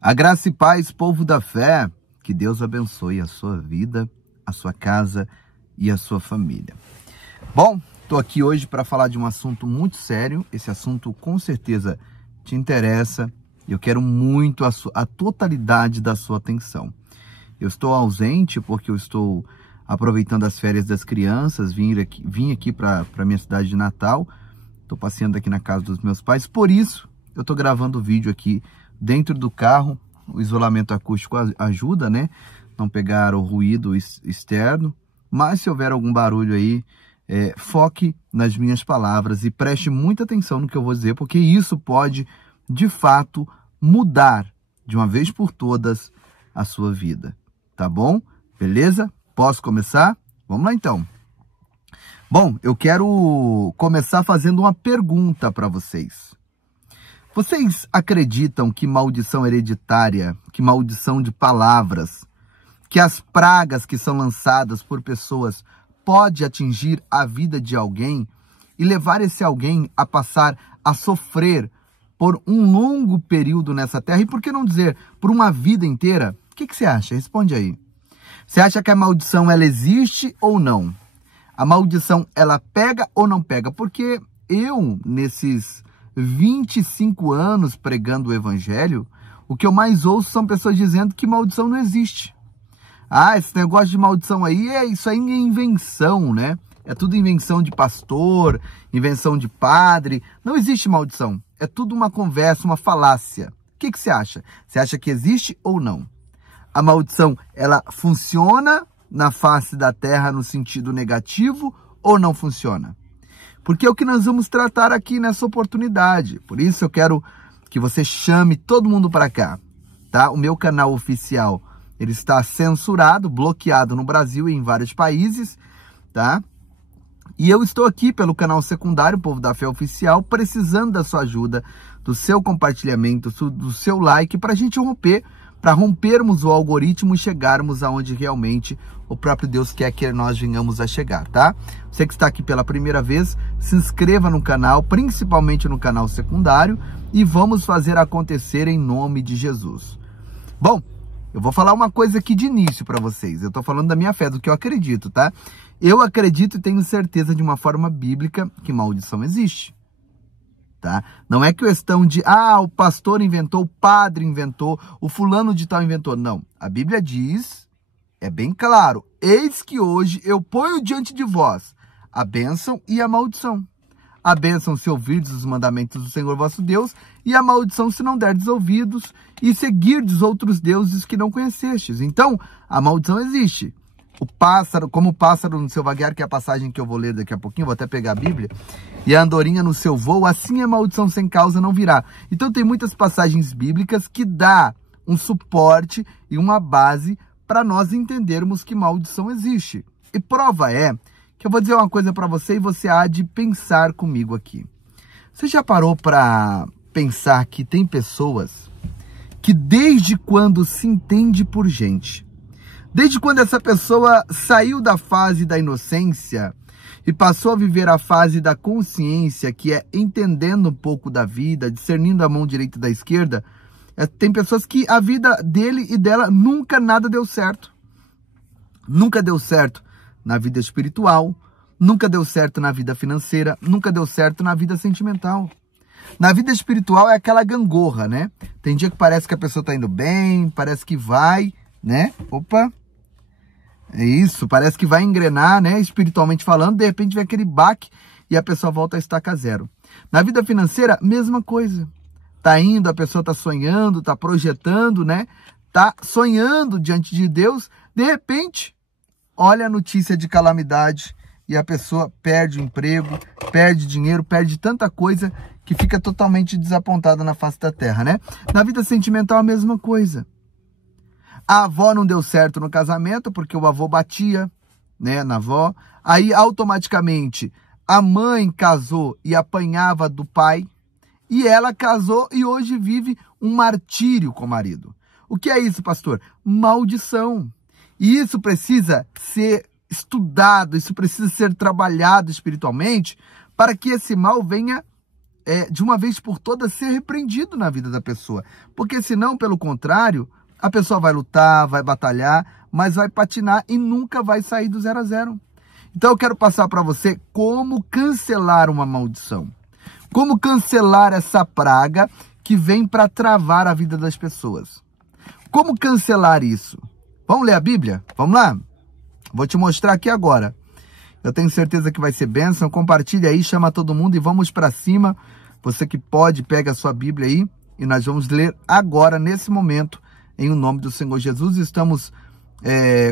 A graça e paz, povo da fé, que Deus abençoe a sua vida, a sua casa e a sua família. Bom, estou aqui hoje para falar de um assunto muito sério. Esse assunto com certeza te interessa. Eu quero muito a totalidade da sua atenção. Eu estou ausente porque eu estou aproveitando as férias das crianças, vim aqui para a minha cidade de Natal. Estou passeando aqui na casa dos meus pais, por isso eu estou gravando o vídeo aqui dentro do carro. O isolamento acústico ajuda, né? Não pegar o ruído externo. Mas se houver algum barulho aí, foque nas minhas palavras e preste muita atenção no que eu vou dizer, porque isso pode, de fato, mudar de uma vez por todas a sua vida. Tá bom? Beleza? Posso começar? Vamos lá então. Bom, eu quero começar fazendo uma pergunta para vocês. Vocês acreditam que maldição hereditária, que maldição de palavras, que as pragas que são lançadas por pessoas pode atingir a vida de alguém e levar esse alguém a passar a sofrer por um longo período nessa terra? E por que não dizer por uma vida inteira? O que você acha? Responde aí. Você acha que a maldição ela existe ou não? A maldição ela pega ou não pega? Porque eu, nesses 25 anos pregando o evangelho, o que eu mais ouço são pessoas dizendo que maldição não existe. Ah, esse negócio de maldição aí, isso aí é invenção, né? É tudo invenção de pastor, invenção de padre. Não existe maldição. É tudo uma conversa, uma falácia. O que você acha? Você acha que existe ou não? A maldição, ela funciona na face da terra no sentido negativo ou não funciona? Porque é o que nós vamos tratar aqui nessa oportunidade. Por isso eu quero que você chame todo mundo para cá, tá? O meu canal oficial, ele está censurado, bloqueado no Brasil e em vários países, tá? E eu estou aqui pelo canal secundário, Povo da Fé Oficial, precisando da sua ajuda, do seu compartilhamento, do seu like, para a gente romper, para rompermos o algoritmo e chegarmos aonde realmente o próprio Deus quer que nós venhamos a chegar, tá? Você que está aqui pela primeira vez, se inscreva no canal, principalmente no canal secundário, e vamos fazer acontecer em nome de Jesus. Bom, eu vou falar uma coisa aqui de início para vocês. Eu estou falando da minha fé, do que eu acredito, tá? Eu acredito e tenho certeza de uma forma bíblica que maldição existe. Tá? Não é questão de, o pastor inventou, o padre inventou, o fulano de tal inventou. Não, a Bíblia diz, é bem claro, eis que hoje eu ponho diante de vós a bênção e a maldição. A bênção se ouvirdes os mandamentos do Senhor vosso Deus, e a maldição se não derdes ouvidos e seguirdes outros deuses que não conhecestes. Então, a maldição existe. O pássaro, como o pássaro no seu vaguear, que é a passagem que eu vou ler daqui a pouquinho, vou até pegar a Bíblia, e a andorinha no seu voo, assim a maldição sem causa não virá. Então tem muitas passagens bíblicas que dá um suporte e uma base para nós entendermos que maldição existe. E prova é que eu vou dizer uma coisa para você e você há de pensar comigo aqui. Você já parou para pensar que tem pessoas que desde quando se entende por gente, desde quando essa pessoa saiu da fase da inocência e passou a viver a fase da consciência, que é entendendo um pouco da vida, discernindo a mão direita da esquerda, tem pessoas que a vida dele e dela nunca nada deu certo. Nunca deu certo na vida espiritual, nunca deu certo na vida financeira, nunca deu certo na vida sentimental. Na vida espiritual é aquela gangorra, né? Tem dia que parece que a pessoa tá indo bem, parece que vai, né? Opa! É isso, parece que vai engrenar, né? Espiritualmente falando, de repente vem aquele baque e a pessoa volta a estaca zero. Na vida financeira, mesma coisa. Tá indo, a pessoa tá sonhando, tá projetando, né? Tá sonhando diante de Deus, de repente, olha a notícia de calamidade e a pessoa perde o emprego, perde dinheiro, perde tanta coisa que fica totalmente desapontada na face da terra, né? Na vida sentimental, a mesma coisa. A avó não deu certo no casamento porque o avô batia, né, na avó. Aí, automaticamente, a mãe casou e apanhava do pai. E ela casou e hoje vive um martírio com o marido. O que é isso, pastor? Maldição. E isso precisa ser estudado, isso precisa ser trabalhado espiritualmente para que esse mal venha de uma vez por todas, ser repreendido na vida da pessoa. Porque senão, pelo contrário, a pessoa vai lutar, vai batalhar, mas vai patinar e nunca vai sair do 0 a 0. Então eu quero passar para você como cancelar uma maldição. Como cancelar essa praga que vem para travar a vida das pessoas. Como cancelar isso? Vamos ler a Bíblia? Vamos lá? Vou te mostrar aqui agora. Eu tenho certeza que vai ser bênção. Compartilha aí, chama todo mundo e vamos para cima. Você que pode, pega a sua Bíblia aí e nós vamos ler agora, nesse momento, em o nome do Senhor Jesus. Estamos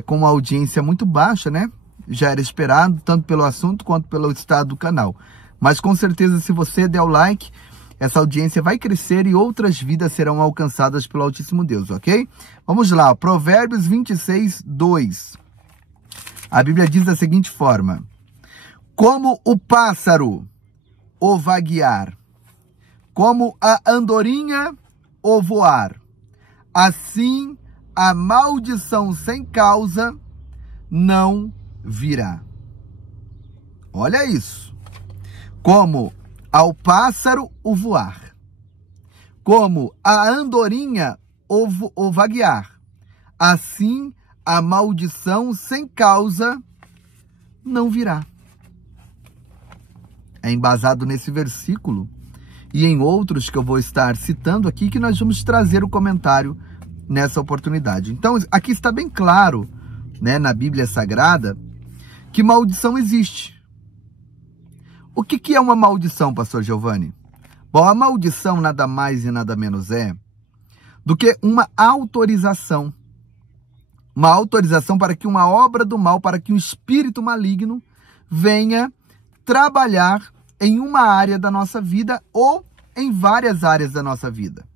com uma audiência muito baixa, né? Já era esperado, tanto pelo assunto quanto pelo estado do canal. Mas com certeza, se você der o like, essa audiência vai crescer e outras vidas serão alcançadas pelo Altíssimo Deus, ok? Vamos lá, Provérbios 26, 2. A Bíblia diz da seguinte forma: como o pássaro o vaguear, como a andorinha o voar, assim a maldição sem causa não virá. Olha isso. Como ao pássaro o voar, como a andorinha o vaguear, assim a maldição sem causa não virá. É embasado nesse versículo e em outros que eu vou estar citando aqui, que nós vamos trazer o comentário nessa oportunidade. Então, aqui está bem claro, né, na Bíblia Sagrada, que maldição existe. O que é uma maldição, pastor Giovanni? Bom, a maldição nada mais e nada menos é do que uma autorização. Uma autorização para que uma obra do mal, para que um espírito maligno venha trabalhar em uma área da nossa vida ou em várias áreas da nossa vida.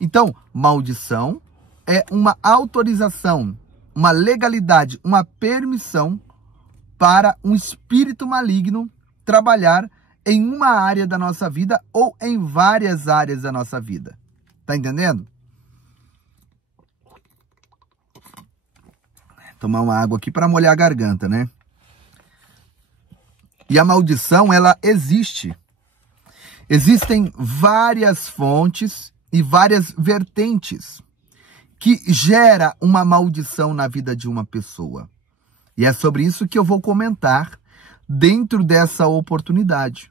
Então, maldição é uma autorização, uma legalidade, uma permissão para um espírito maligno trabalhar em uma área da nossa vida ou em várias áreas da nossa vida. Tá entendendo? Tomar uma água aqui para molhar a garganta, né? E a maldição, ela existe. Existem várias fontes e várias vertentes que gera uma maldição na vida de uma pessoa. E é sobre isso que eu vou comentar dentro dessa oportunidade.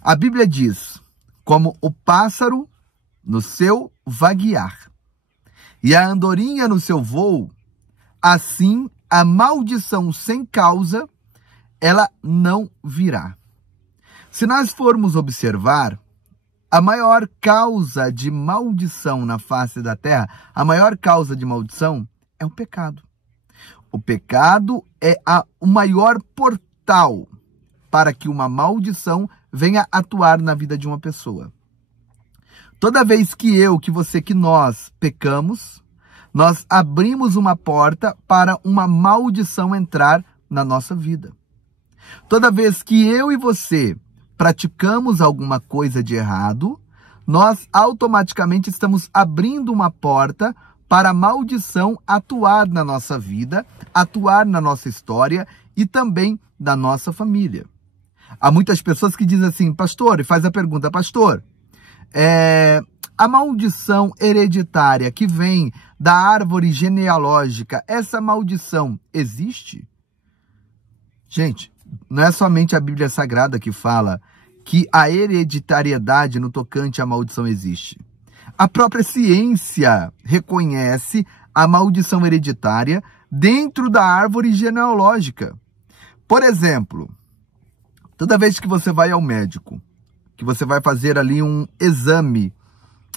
A Bíblia diz, como o pássaro no seu vaguear e a andorinha no seu voo, assim a maldição sem causa, ela não virá. Se nós formos observar, a maior causa de maldição na face da terra, a maior causa de maldição é o pecado. O pecado é o maior portal para que uma maldição venha atuar na vida de uma pessoa. Toda vez que você, que nós pecamos, nós abrimos uma porta para uma maldição entrar na nossa vida. Toda vez que eu e você praticamos alguma coisa de errado, nós automaticamente estamos abrindo uma porta para a maldição atuar na nossa vida, atuar na nossa história e também da nossa família. Há muitas pessoas que dizem assim, pastor, e faz a pergunta, pastor, a maldição hereditária que vem da árvore genealógica, essa maldição existe? Gente, não é somente a Bíblia Sagrada que fala que a hereditariedade no tocante à maldição existe. A própria ciência reconhece a maldição hereditária dentro da árvore genealógica. Por exemplo, toda vez que você vai ao médico, que você vai fazer ali um exame,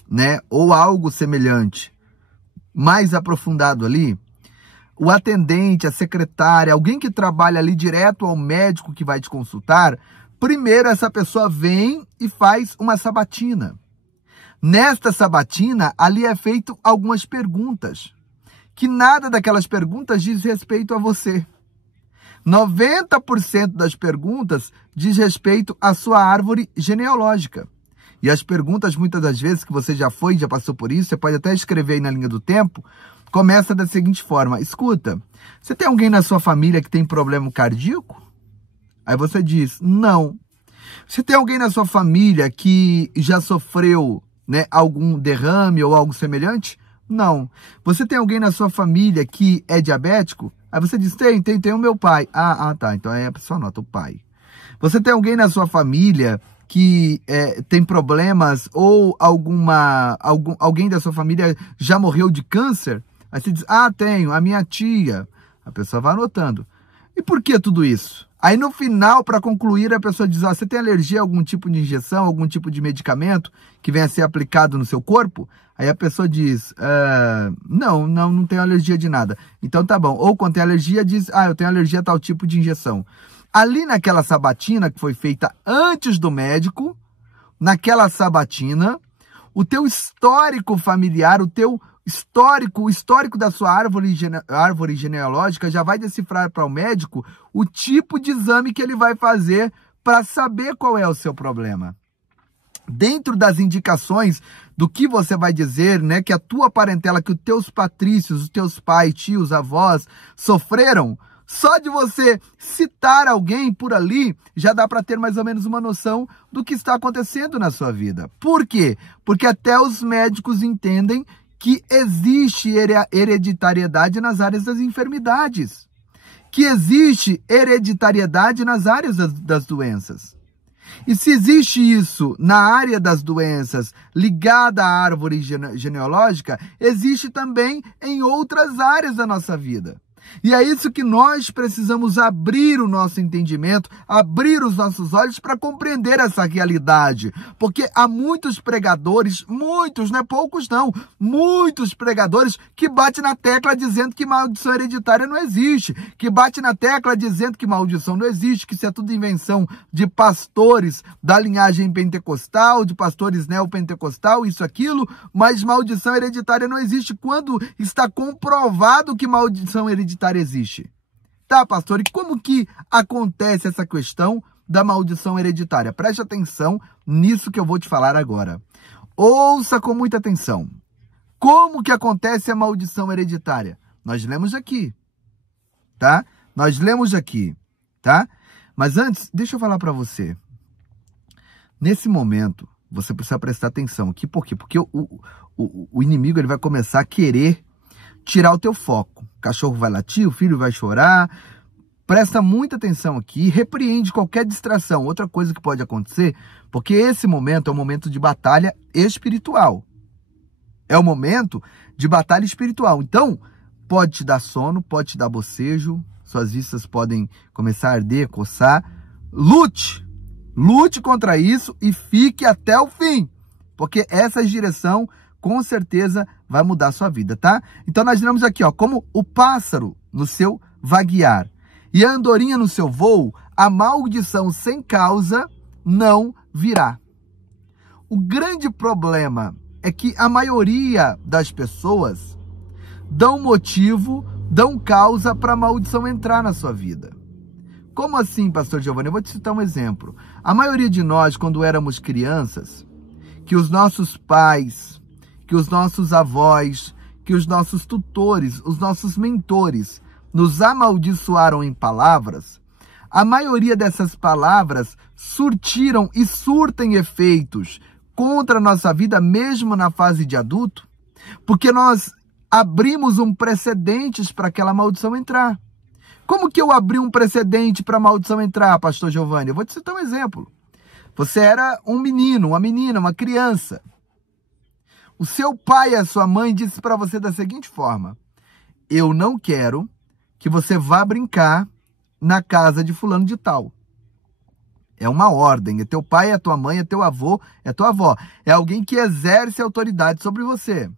né, ou algo semelhante, mais aprofundado ali, o atendente, a secretária, alguém que trabalha ali direto ao médico que vai te consultar, primeiro essa pessoa vem e faz uma sabatina. Nesta sabatina, ali é feito algumas perguntas, que nada daquelas perguntas diz respeito a você. 90% das perguntas diz respeito à sua árvore genealógica. E as perguntas, muitas das vezes, que você já passou por isso, você pode até escrever aí na linha do tempo, começa da seguinte forma: escuta, você tem alguém na sua família que tem problema cardíaco? Aí você diz, não. Você tem alguém na sua família que já sofreu, né, algum derrame ou algo semelhante? Não. Você tem alguém na sua família que é diabético? Aí você diz, tem o meu pai. Tá, então aí a pessoa anota o pai. Você tem alguém na sua família que tem problemas ou alguém da sua família já morreu de câncer? Aí você diz, tenho, a minha tia. A pessoa vai anotando. E por que tudo isso? Aí no final, para concluir, a pessoa diz, você tem alergia a algum tipo de injeção, algum tipo de medicamento que venha a ser aplicado no seu corpo? Aí a pessoa diz, não tenho alergia de nada. Então tá bom. Ou quando tem alergia, diz, eu tenho alergia a tal tipo de injeção. Ali naquela sabatina que foi feita antes do médico, naquela sabatina, o teu histórico familiar, o histórico da sua árvore genealógica já vai decifrar para o médico o tipo de exame que ele vai fazer para saber qual é o seu problema. Dentro das indicações do que você vai dizer, né, que a tua parentela, que os teus patrícios, os teus pais, tios, avós sofreram, só de você citar alguém por ali, já dá para ter mais ou menos uma noção do que está acontecendo na sua vida. Por quê? Porque até os médicos entendem que existe hereditariedade nas áreas das enfermidades, que existe hereditariedade nas áreas das doenças. E se existe isso na área das doenças ligada à árvore genealógica, existe também em outras áreas da nossa vida. E é isso que nós precisamos abrir o nosso entendimento, abrir os nossos olhos para compreender essa realidade. Porque há muitos pregadores, muitos, não é poucos não, muitos pregadores que batem na tecla dizendo que maldição hereditária não existe, que batem na tecla dizendo que maldição não existe, que isso é tudo invenção de pastores da linhagem pentecostal, de pastores neopentecostal, isso, aquilo, mas maldição hereditária não existe quando está comprovado que maldição hereditária existe. Tá, pastor, e como que acontece essa questão da maldição hereditária? Preste atenção nisso que eu vou te falar agora. Ouça com muita atenção. Como que acontece a maldição hereditária? Nós lemos aqui, tá? Nós lemos aqui, tá? Mas antes, deixa eu falar para você. Nesse momento, você precisa prestar atenção aqui. Por quê? Porque o inimigo ele vai começar a querer tirar o teu foco. O cachorro vai latir, o filho vai chorar. Presta muita atenção aqui, repreende qualquer distração. Outra coisa que pode acontecer, porque esse momento é um momento de batalha espiritual. É um momento de batalha espiritual. Então, pode te dar sono, pode te dar bocejo, suas vistas podem começar a arder, coçar. Lute contra isso e fique até o fim, porque essa direção com certeza vai mudar a sua vida, tá? Então nós vemos aqui, como o pássaro no seu vaguear e a andorinha no seu voo, a maldição sem causa não virá. O grande problema é que a maioria das pessoas dão motivo, dão causa para a maldição entrar na sua vida. Como assim, pastor Giovanni? Eu vou te citar um exemplo. A maioria de nós, quando éramos crianças, que os nossos pais, que os nossos avós, que os nossos tutores, os nossos mentores nos amaldiçoaram em palavras, a maioria dessas palavras surtiram e surtem efeitos contra a nossa vida mesmo na fase de adulto, porque nós abrimos um precedente para aquela maldição entrar. Como que eu abri um precedente para a maldição entrar, pastor Giovanni? Eu vou te citar um exemplo. Você era um menino, uma menina, uma criança. O seu pai e a sua mãe disse para você da seguinte forma: eu não quero que você vá brincar na casa de fulano de tal. É uma ordem, é teu pai, é tua mãe, é teu avô, é tua avó. É alguém que exerce autoridade sobre você.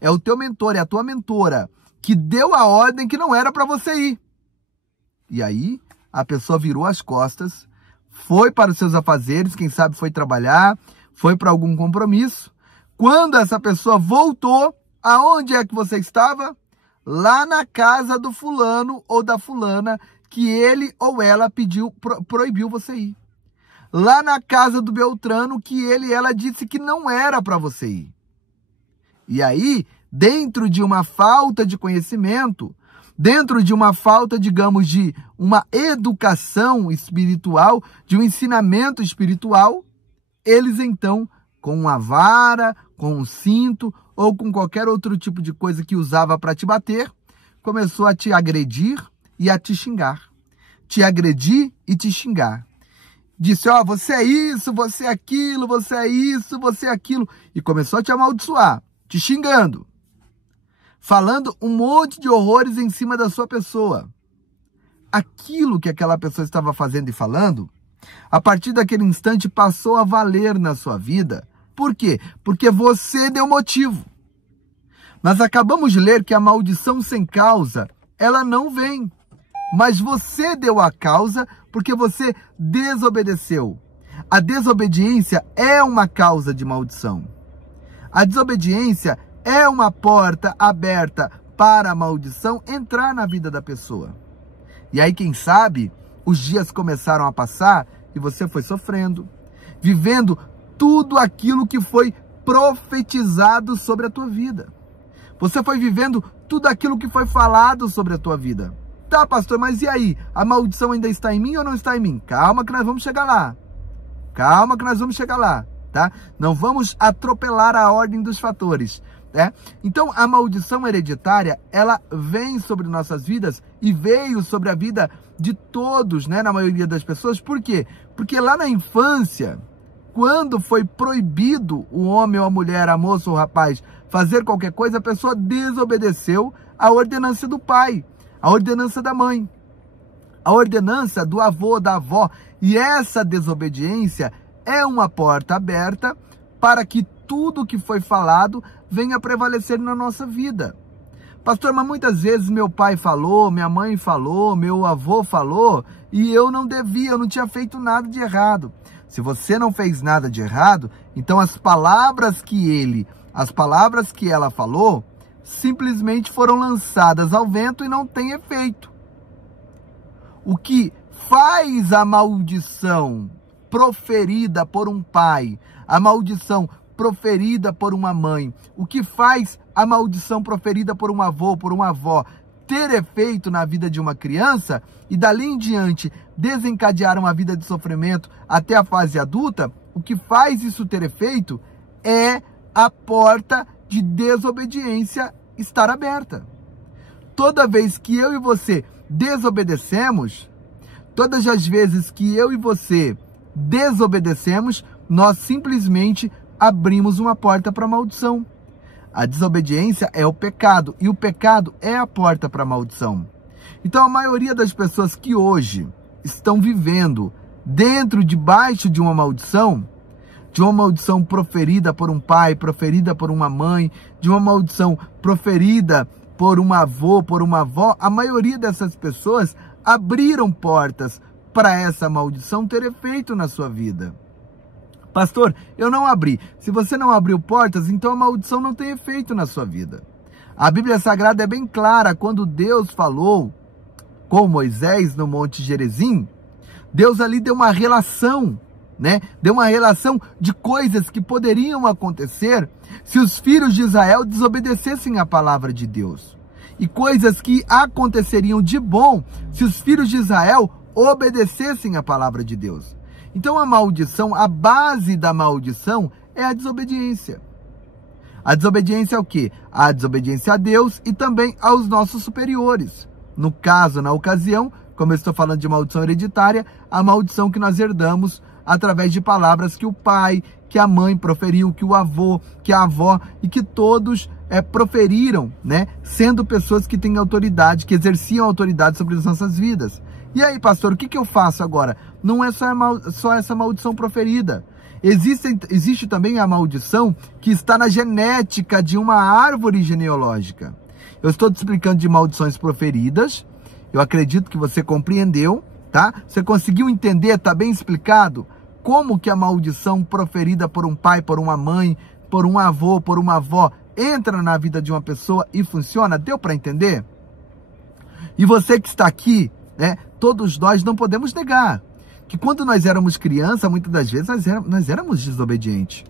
É o teu mentor, é a tua mentora, que deu a ordem que não era para você ir. E aí, a pessoa virou as costas, foi para os seus afazeres, quem sabe foi trabalhar, foi para algum compromisso. Quando essa pessoa voltou, aonde é que você estava? Lá na casa do fulano ou da fulana que ele ou ela proibiu você ir. Lá na casa do Beltrano que ele e ela disse que não era para você ir. E aí, dentro de uma falta de conhecimento, dentro de uma falta, digamos, de uma educação espiritual, de um ensinamento espiritual, eles então, com uma vara, com um cinto ou com qualquer outro tipo de coisa que usava para te bater, começou a te agredir e a te xingar. Te agredir e te xingar. Disse, ó, você é isso, você é aquilo, você é isso, você é aquilo. E começou a te amaldiçoar, te xingando. Falando um monte de horrores em cima da sua pessoa. Aquilo que aquela pessoa estava fazendo e falando, a partir daquele instante passou a valer na sua vida. Por quê? Porque você deu motivo. Nós acabamos de ler que a maldição sem causa, ela não vem. Mas você deu a causa porque você desobedeceu. A desobediência é uma causa de maldição. A desobediência é uma porta aberta para a maldição entrar na vida da pessoa. E aí, quem sabe, os dias começaram a passar e você foi sofrendo, vivendo tudo aquilo que foi profetizado sobre a tua vida. Você foi vivendo tudo aquilo que foi falado sobre a tua vida. Tá, pastor, mas e aí? A maldição ainda está em mim ou não está em mim? Calma que nós vamos chegar lá. Calma que nós vamos chegar lá, tá? Não vamos atropelar a ordem dos fatores, né? Então, a maldição hereditária, ela vem sobre nossas vidas e veio sobre a vida de todos, né? Na maioria das pessoas. Por quê? Porque lá na infância, quando foi proibido o homem ou a mulher, a moça ou o rapaz fazer qualquer coisa, a pessoa desobedeceu a ordenança do pai, a ordenança da mãe, a ordenança do avô, da avó. E essa desobediência é uma porta aberta para que tudo que foi falado venha prevalecer na nossa vida. Pastor, mas muitas vezes meu pai falou, minha mãe falou, meu avô falou, e eu não devia, eu não tinha feito nada de errado. Se você não fez nada de errado, então as palavras que ela falou, simplesmente foram lançadas ao vento e não tem efeito. O que faz a maldição proferida por um pai, a maldição proferida por uma mãe, o que faz a maldição proferida por um avô, por uma avó, ter efeito na vida de uma criança e dali em diante desencadear uma vida de sofrimento até a fase adulta, o que faz isso ter efeito é a porta de desobediência estar aberta. Toda vez que eu e você desobedecemos, todas as vezes que eu e você desobedecemos, nós simplesmente abrimos uma porta para a maldição. A desobediência é o pecado e o pecado é a porta para a maldição. Então a maioria das pessoas que hoje estão vivendo debaixo de uma maldição proferida por um pai, proferida por uma mãe, de uma maldição proferida por um avô, por uma avó, a maioria dessas pessoas abriram portas para essa maldição ter efeito na sua vida. Pastor, eu não abri. Se você não abriu portas, então a maldição não tem efeito na sua vida. A Bíblia Sagrada é bem clara. Quando Deus falou com Moisés no Monte Gerizim, Deus ali deu uma relação, né? Deu uma relação de coisas que poderiam acontecer se os filhos de Israel desobedecessem a palavra de Deus. E coisas que aconteceriam de bom se os filhos de Israel obedecessem a palavra de Deus. Então a maldição, a base da maldição é a desobediência. A desobediência é o quê? A desobediência a Deus e também aos nossos superiores. No caso, na ocasião, como eu estou falando de maldição hereditária, a maldição que nós herdamos através de palavras que o pai, que a mãe proferiu, que o avô, que a avó e que todos proferiram, né? Sendo pessoas que têm autoridade, que exerciam autoridade sobre as nossas vidas. E aí, pastor, o que eu faço agora? Não é só essa maldição proferida. Existe também a maldição que está na genética de uma árvore genealógica. Eu estou te explicando de maldições proferidas. Eu acredito que você compreendeu, tá? Você conseguiu entender, tá bem explicado? Como que a maldição proferida por um pai, por uma mãe, por um avô, por uma avó, entra na vida de uma pessoa e funciona? Deu para entender? E você que está aqui, né? Todos nós não podemos negar que quando nós éramos crianças, muitas das vezes nós éramos desobedientes.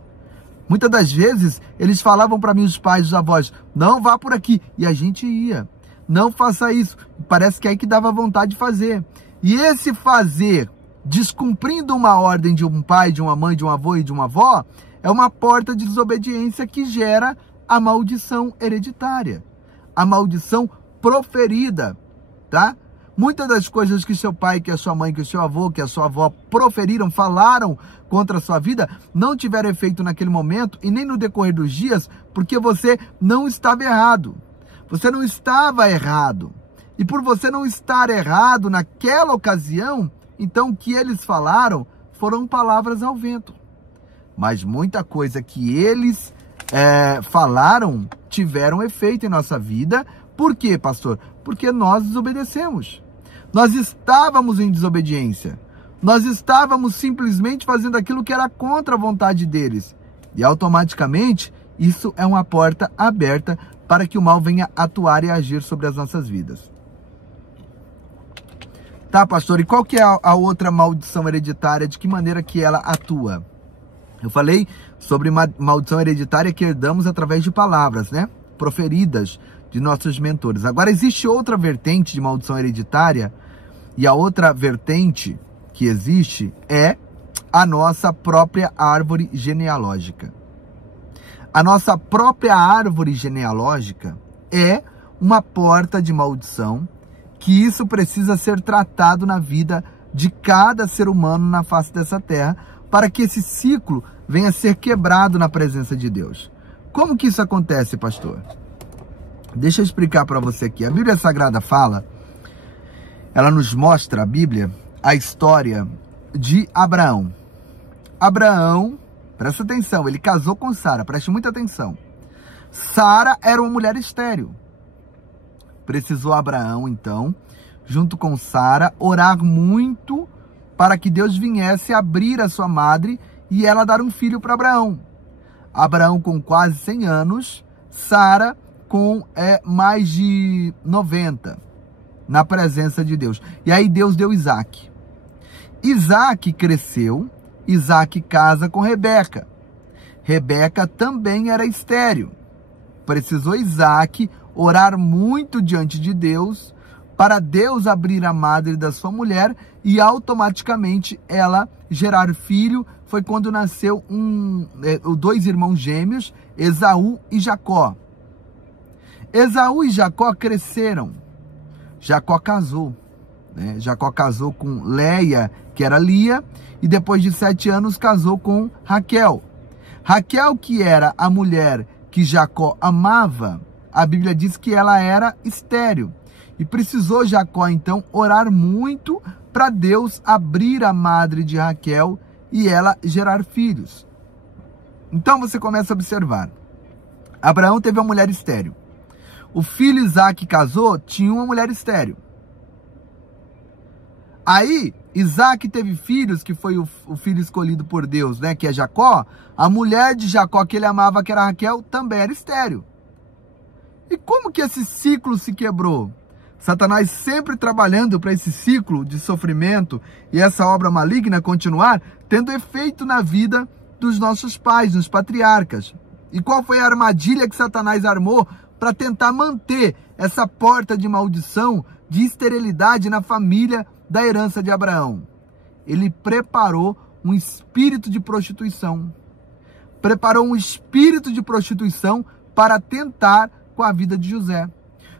Muitas das vezes eles falavam para mim, os pais, os avós, não vá por aqui. E a gente ia. não faça isso. Parece que é aí que dava vontade de fazer. E esse fazer, descumprindo uma ordem de um pai, de uma mãe, de um avô e de uma avó, é uma porta de desobediência que gera a maldição hereditária, a maldição proferida, tá? Muitas das coisas que seu pai, que a sua mãe, que o seu avô, que a sua avó proferiram, falaram contra a sua vida, não tiveram efeito naquele momento e nem no decorrer dos dias, porque você não estava errado. Você não estava errado. E por você não estar errado naquela ocasião, então o que eles falaram foram palavras ao vento. Mas muita coisa que eles falaram tiveram efeito em nossa vida. Por quê, pastor? Porque nós desobedecemos. Nós estávamos em desobediência. Nós estávamos simplesmente fazendo aquilo que era contra a vontade deles. E automaticamente, isso é uma porta aberta para que o mal venha atuar e agir sobre as nossas vidas. Tá, pastor, e qual que é a outra maldição hereditária? De que maneira que ela atua? Eu falei sobre maldição hereditária que herdamos através de palavras, né? Proferidas de nossos mentores. Agora, existe outra vertente de maldição hereditária, e a outra vertente que existe é a nossa própria árvore genealógica. A nossa própria árvore genealógica é uma porta de maldição, que isso precisa ser tratado na vida de cada ser humano na face dessa terra, para que esse ciclo venha a ser quebrado na presença de Deus. Como que isso acontece, pastor? Deixa eu explicar para você aqui. A Bíblia Sagrada fala, ela nos mostra, a Bíblia, a história de Abraão. Abraão, presta atenção, ele casou com Sara, preste muita atenção. Sara era uma mulher estéril. Precisou Abraão, então, junto com Sara, orar muito para que Deus viesse abrir a sua madre e ela dar um filho para Abraão. Abraão com quase 100 anos, Sara com mais de 90, na presença de Deus. E aí Deus deu Isaac. Isaac cresceu, Isaac casa com Rebeca. Rebeca também era estéril. Precisou Isaac orar muito diante de Deus, para Deus abrir a madre da sua mulher e automaticamente ela gerar filho. Foi quando nasceu dois irmãos gêmeos, Esaú e Jacó. Esaú e Jacó cresceram. Jacó casou, né? Jacó casou com Leia, que era Lia, e depois de 7 anos casou com Raquel. Raquel, que era a mulher que Jacó amava, a Bíblia diz que ela era estéril. E precisou Jacó, então, orar muito para Deus abrir a madre de Raquel e ela gerar filhos. Então você começa a observar. Abraão teve uma mulher estéril. O filho Isaac casou, tinha uma mulher estéril. Aí, Isaac teve filhos, que foi o filho escolhido por Deus, né, que é Jacó. A mulher de Jacó, que ele amava, que era Raquel, também era estéril. E como que esse ciclo se quebrou? Satanás sempre trabalhando para esse ciclo de sofrimento e essa obra maligna continuar, tendo efeito na vida dos nossos pais, dos patriarcas. E qual foi a armadilha que Satanás armou para tentar manter essa porta de maldição, de esterilidade na família da herança de Abraão? Ele preparou um espírito de prostituição. Preparou um espírito de prostituição para tentar com a vida de José.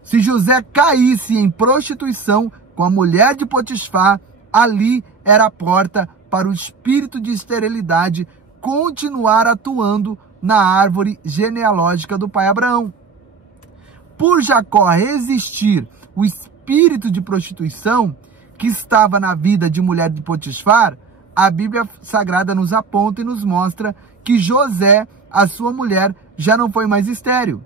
Se José caísse em prostituição com a mulher de Potifar, ali era a porta para o espírito de esterilidade continuar atuando na árvore genealógica do pai Abraão. Por Jacó resistir o espírito de prostituição que estava na vida de mulher de Potifar, a Bíblia Sagrada nos aponta e nos mostra que José, a sua mulher, já não foi mais estéril.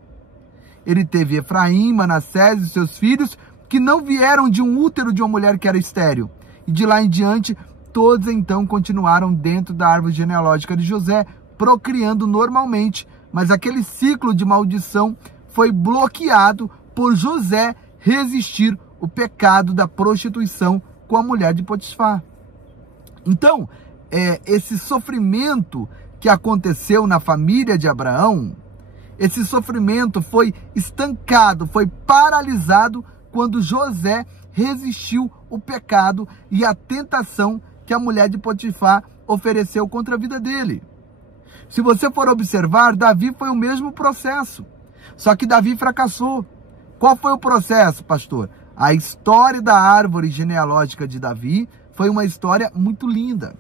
Ele teve Efraim, Manassés e seus filhos, que não vieram de um útero de uma mulher que era estéril. E de lá em diante, todos então continuaram dentro da árvore genealógica de José, procriando normalmente, mas aquele ciclo de maldição foi bloqueado por José resistir o pecado da prostituição com a mulher de Potifar. Então, esse sofrimento que aconteceu na família de Abraão, Esse sofrimento foi estancado, foi paralisado quando José resistiu o pecado e a tentação que a mulher de Potifar ofereceu contra a vida dele. Se você for observar, Davi foi o mesmo processo, só que Davi fracassou. Qual foi o processo, pastor? A história da árvore genealógica de Davi foi uma história muito linda,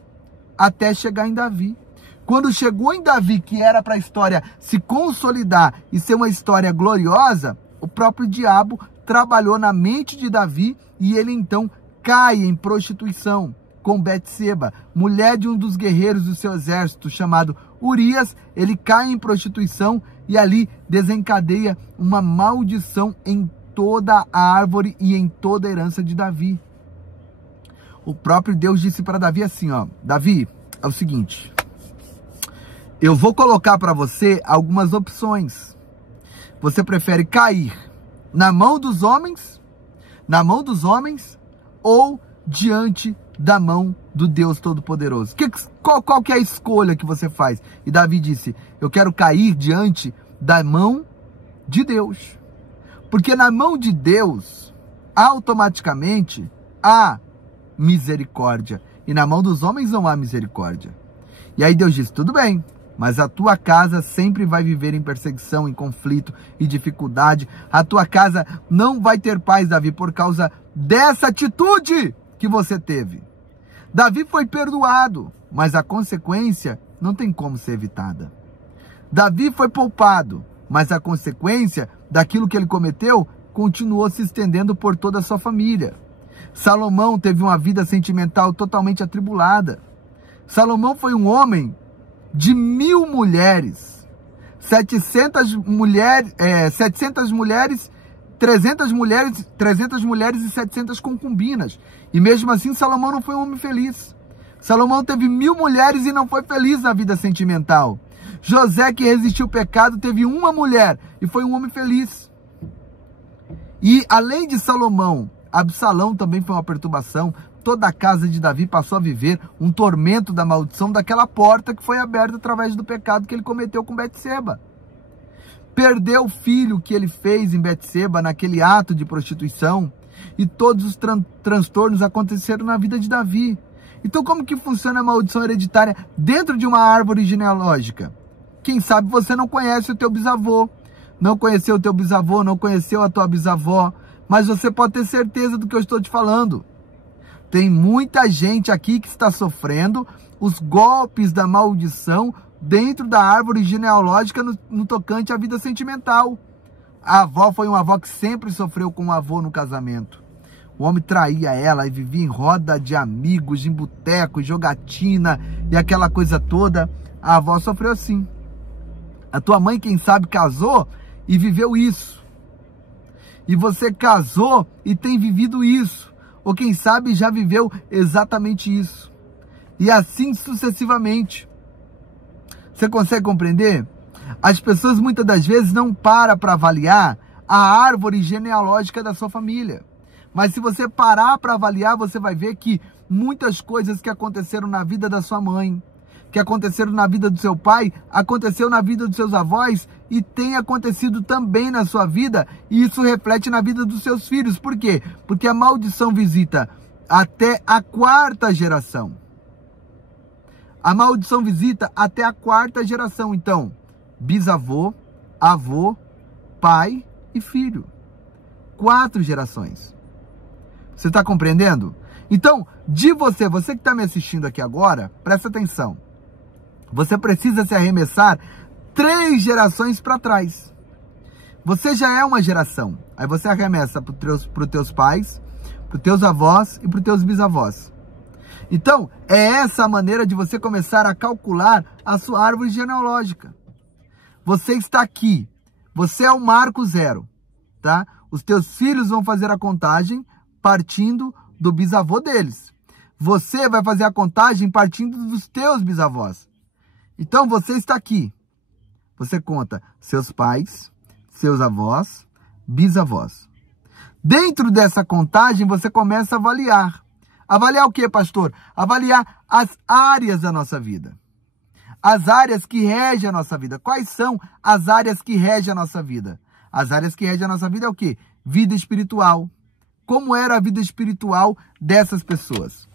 até chegar em Davi. Quando chegou em Davi, que era para a história se consolidar e ser uma história gloriosa, o próprio diabo trabalhou na mente de Davi e ele então cai em prostituição com Betseba, mulher de um dos guerreiros do seu exército, chamado Urias. Ele cai em prostituição e ali desencadeia uma maldição em toda a árvore e em toda a herança de Davi. O próprio Deus disse para Davi assim, Davi, é o seguinte, eu vou colocar para você algumas opções. Você prefere cair na mão dos homens ou diante da mão do Deus Todo-Poderoso? Qual que é a escolha que você faz? E Davi disse, eu quero cair diante da mão de Deus. Porque na mão de Deus, automaticamente, há misericórdia. E na mão dos homens não há misericórdia. E aí Deus disse, tudo bem, mas a tua casa sempre vai viver em perseguição, em conflito e dificuldade. A tua casa não vai ter paz, Davi, por causa dessa atitude que você teve. Davi foi perdoado, mas a consequência não tem como ser evitada. Davi foi poupado, mas a consequência daquilo que ele cometeu continuou se estendendo por toda a sua família. Salomão teve uma vida sentimental totalmente atribulada. Salomão foi um homem de 1000 mulheres, 300 mulheres e 700 concubinas. E mesmo assim Salomão não foi um homem feliz. Salomão teve 1000 mulheres e não foi feliz na vida sentimental. José, que resistiu ao pecado, teve uma mulher e foi um homem feliz. E além de Salomão, Absalão também foi uma perturbação. Toda a casa de Davi passou a viver um tormento da maldição daquela porta que foi aberta através do pecado que ele cometeu com Betseba. Perdeu o filho que ele fez em Betseba naquele ato de prostituição. E todos os transtornos aconteceram na vida de Davi. Então como que funciona a maldição hereditária dentro de uma árvore genealógica? Quem sabe você não conhece o teu bisavô, não conheceu o teu bisavô, não conheceu a tua bisavó, mas você pode ter certeza do que eu estou te falando. Tem muita gente aqui que está sofrendo os golpes da maldição dentro da árvore genealógica no tocante à vida sentimental. A avó foi uma avó que sempre sofreu com o avô no casamento. O homem traía ela e vivia em roda de amigos, em boteco, jogatina e aquela coisa toda. A avó sofreu assim. A tua mãe, quem sabe, casou e viveu isso. E você casou e tem vivido isso. Ou quem sabe já viveu exatamente isso. E assim sucessivamente. Você consegue compreender? As pessoas muitas das vezes não param para avaliar a árvore genealógica da sua família. Mas se você parar para avaliar, você vai ver que muitas coisas que aconteceram na vida da sua mãe, que aconteceram na vida do seu pai, aconteceu na vida dos seus avós e tem acontecido também na sua vida, e isso reflete na vida dos seus filhos. Por quê? Porque a maldição visita até a 4ª geração. A maldição visita até a 4ª geração. Então, bisavô, avô, pai e filho. 4 gerações. Você está compreendendo? Então, de você que está me assistindo aqui agora, presta atenção. Você precisa se arremessar 3 gerações para trás. Você já é uma geração. Aí você arremessa para os teus pais, para os teus avós e para os teus bisavós. Então, é essa a maneira de você começar a calcular a sua árvore genealógica. Você está aqui. Você é o marco 0, tá? Os teus filhos vão fazer a contagem partindo do bisavô deles. Você vai fazer a contagem partindo dos teus bisavós. Então, você está aqui. Você conta seus pais, seus avós, bisavós. Dentro dessa contagem, você começa a avaliar. Avaliar o que, pastor? Avaliar as áreas da nossa vida. as áreas que regem a nossa vida. Quais são as áreas que regem a nossa vida? As áreas que regem a nossa vida é o quê? Vida espiritual. Como era a vida espiritual dessas pessoas?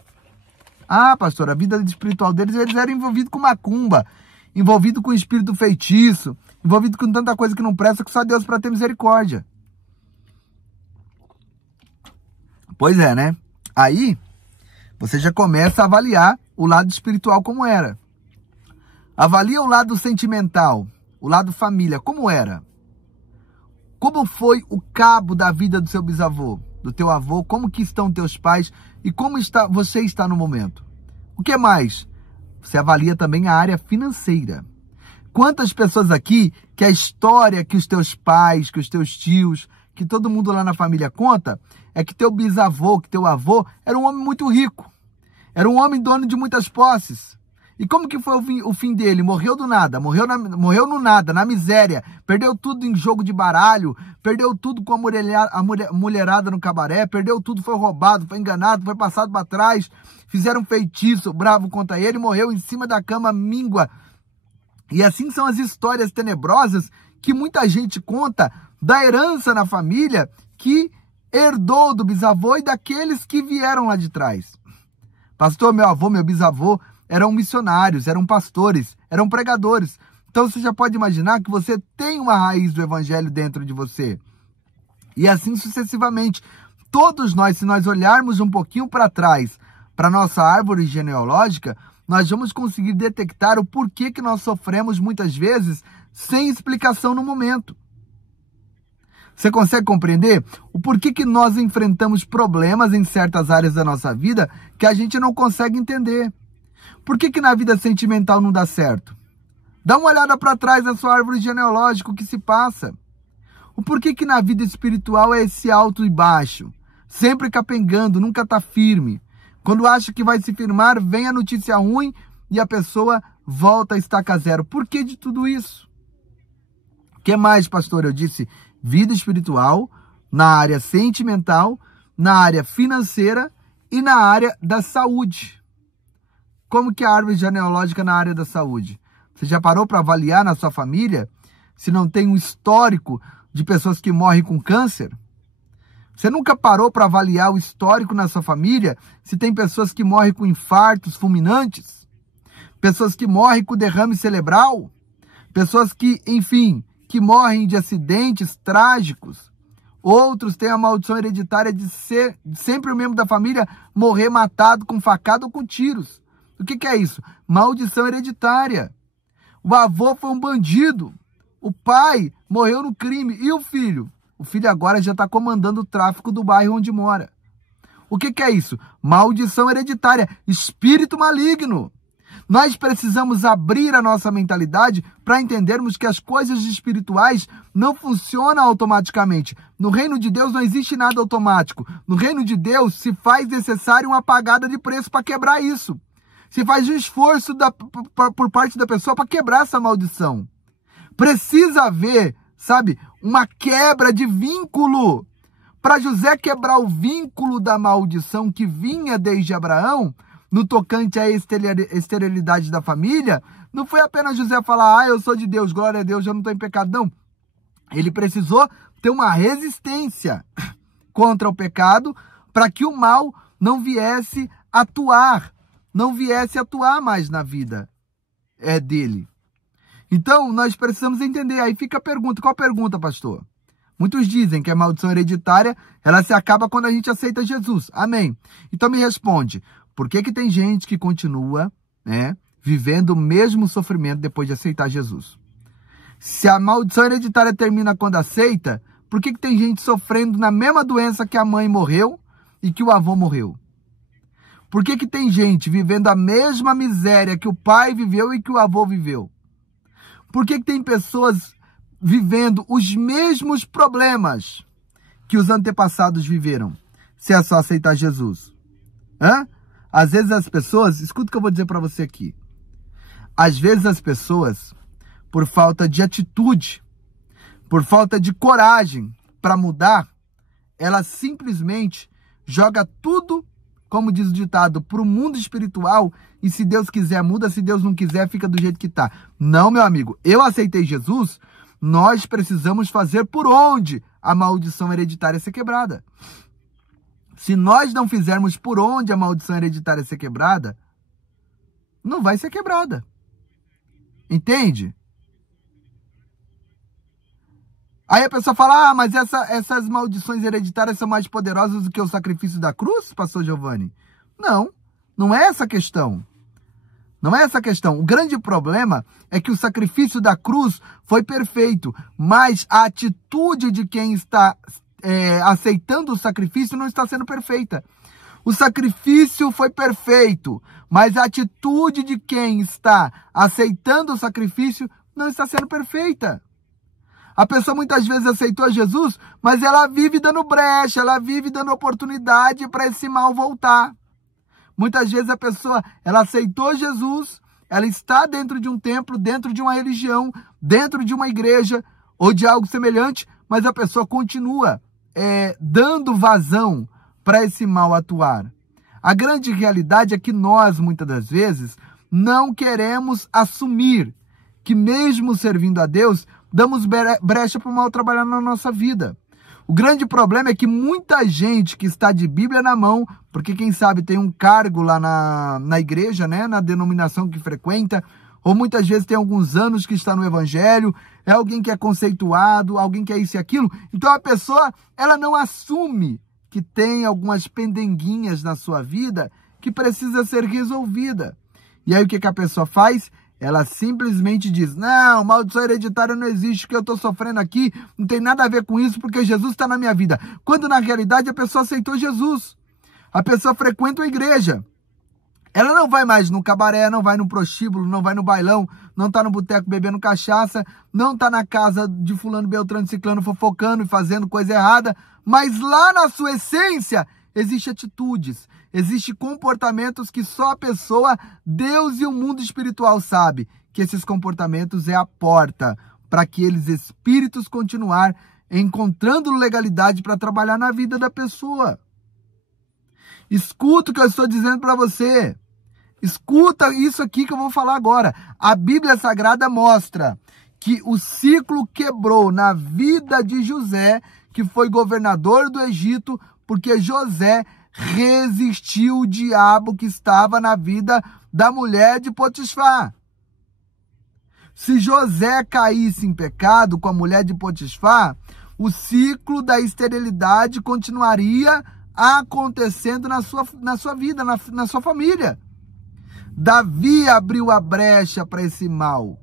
Ah, pastor, a vida espiritual deles, eles eram envolvidos com macumba, envolvidos com espírito feitiço, envolvidos com tanta coisa que não presta, que só Deus para ter misericórdia. Pois é, né? Aí, você já começa a avaliar o lado espiritual como era. Avalia o lado sentimental, o lado família, como era. Como foi o cabo da vida do seu bisavô, do teu avô, como que estão teus pais e como você está no momento. O que mais? Você avalia também a área financeira. Quantas pessoas aqui que a história que os teus pais, que os teus tios, que todo mundo lá na família conta, é que teu bisavô, que teu avô, era um homem muito rico. Era um homem dono de muitas posses. E como que foi o fim dele? Morreu do nada, morreu no nada, na miséria. Perdeu tudo em jogo de baralho, perdeu tudo com a mulherada no cabaré, perdeu tudo, foi roubado, foi enganado, foi passado para trás. Fizeram feitiço bravo contra ele, morreu em cima da cama míngua. E assim são as histórias tenebrosas que muita gente conta da herança na família que herdou do bisavô e daqueles que vieram lá de trás. Pastor, meu avô, meu bisavô eram missionários, eram pastores, eram pregadores. Então você já pode imaginar que você tem uma raiz do evangelho dentro de você. E assim sucessivamente. Todos nós, se nós olharmos um pouquinho para trás, para nossa árvore genealógica, nós vamos conseguir detectar o porquê que nós sofremos muitas vezes sem explicação no momento. Você consegue compreender o porquê que nós enfrentamos problemas em certas áreas da nossa vida que a gente não consegue entender? Por que na vida sentimental não dá certo? Dá uma olhada para trás da sua árvore genealógica, o que se passa. O porquê que na vida espiritual é esse alto e baixo? Sempre capengando, nunca está firme. Quando acha que vai se firmar, vem a notícia ruim e a pessoa volta a estaca zero. Por que de tudo isso? O que mais, pastor? Eu disse vida espiritual, na área sentimental, na área financeira e na área da saúde. Como que é a árvore genealógica na área da saúde? Você já parou para avaliar na sua família se não tem um histórico de pessoas que morrem com câncer? Você nunca parou para avaliar o histórico na sua família se tem pessoas que morrem com infartos fulminantes? Pessoas que morrem com derrame cerebral? Pessoas que, enfim, que morrem de acidentes trágicos? Outros têm a maldição hereditária de ser sempre o membro da família morrer matado com facada ou com tiros. O que é isso? Maldição hereditária. O avô foi um bandido. O pai morreu no crime. E o filho? O filho agora já está comandando o tráfico do bairro onde mora. O que é isso? Maldição hereditária. Espírito maligno. Nós precisamos abrir a nossa mentalidade para entendermos que as coisas espirituais não funcionam automaticamente. No reino de Deus não existe nada automático. No reino de Deus se faz necessário uma pagada de preço para quebrar isso. Se faz um esforço por parte da pessoa para quebrar essa maldição. Precisa haver, sabe, uma quebra de vínculo. Para José quebrar o vínculo da maldição que vinha desde Abraão, no tocante à esterilidade da família, não foi apenas José falar, eu sou de Deus, glória a Deus, eu não estou em pecado, não. Ele precisou ter uma resistência contra o pecado para que o mal não viesse atuar mais na vida dele. Então, nós precisamos entender. Aí fica a pergunta. Qual a pergunta, pastor? Muitos dizem que a maldição hereditária, ela se acaba quando a gente aceita Jesus. Amém. Então me responde, por que tem gente que continua, vivendo o mesmo sofrimento depois de aceitar Jesus? Se a maldição hereditária termina quando aceita, por que tem gente sofrendo na mesma doença que a mãe morreu e que o avô morreu? Por que tem gente vivendo a mesma miséria que o pai viveu e que o avô viveu? Por que tem pessoas vivendo os mesmos problemas que os antepassados viveram, se é só aceitar Jesus? Às vezes as pessoas, escuta o que eu vou dizer para você aqui. Às vezes as pessoas, por falta de atitude, por falta de coragem para mudar, ela simplesmente joga tudo como diz o ditado, para o mundo espiritual, e se Deus quiser muda, se Deus não quiser fica do jeito que está. Não, meu amigo, eu aceitei Jesus, nós precisamos fazer por onde a maldição hereditária ser quebrada. Se nós não fizermos por onde a maldição hereditária ser quebrada, não vai ser quebrada. Entende? Aí a pessoa fala, mas essas maldições hereditárias são mais poderosas do que o sacrifício da cruz, pastor Giovanni? Não, não é essa a questão. Não é essa a questão. O grande problema é que o sacrifício da cruz foi perfeito, mas a atitude de quem está aceitando o sacrifício não está sendo perfeita. O sacrifício foi perfeito, mas a atitude de quem está aceitando o sacrifício não está sendo perfeita. A pessoa muitas vezes aceitou Jesus, mas ela vive dando brecha, ela vive dando oportunidade para esse mal voltar. Muitas vezes a pessoa, ela aceitou Jesus, ela está dentro de um templo, dentro de uma religião, dentro de uma igreja ou de algo semelhante, mas a pessoa continua dando vazão para esse mal atuar. A grande realidade é que nós, muitas das vezes, não queremos assumir que mesmo servindo a Deus, damos brecha para o mal trabalhar na nossa vida. O grande problema é que muita gente que está de Bíblia na mão, porque quem sabe tem um cargo lá na igreja, né, na denominação que frequenta, ou muitas vezes tem alguns anos que está no evangelho, é alguém que é conceituado, alguém que é isso e aquilo, então a pessoa, ela não assume que tem algumas pendenguinhas na sua vida que precisa ser resolvida. E aí o que a pessoa faz? Ela simplesmente diz, não, maldição hereditária não existe, o que eu estou sofrendo aqui não tem nada a ver com isso, porque Jesus está na minha vida. Quando na realidade a pessoa aceitou Jesus. A pessoa frequenta a igreja. Ela não vai mais no cabaré, não vai no prostíbulo, não vai no bailão, não está no boteco bebendo cachaça, não está na casa de fulano, beltrano, ciclano, fofocando e fazendo coisa errada, mas lá na sua essência existem atitudes, existem comportamentos que só a pessoa, Deus e o mundo espiritual sabe que esses comportamentos é a porta para aqueles espíritos continuar encontrando legalidade para trabalhar na vida da pessoa. Escuta o que eu estou dizendo para você. Escuta isso aqui que eu vou falar agora. A Bíblia Sagrada mostra que o ciclo quebrou na vida de José, que foi governador do Egito, porque José resistiu o diabo que estava na vida da mulher de Potifar. Se José caísse em pecado com a mulher de Potifar, o ciclo da esterilidade continuaria acontecendo na sua vida, na sua família. Davi abriu a brecha para esse mal.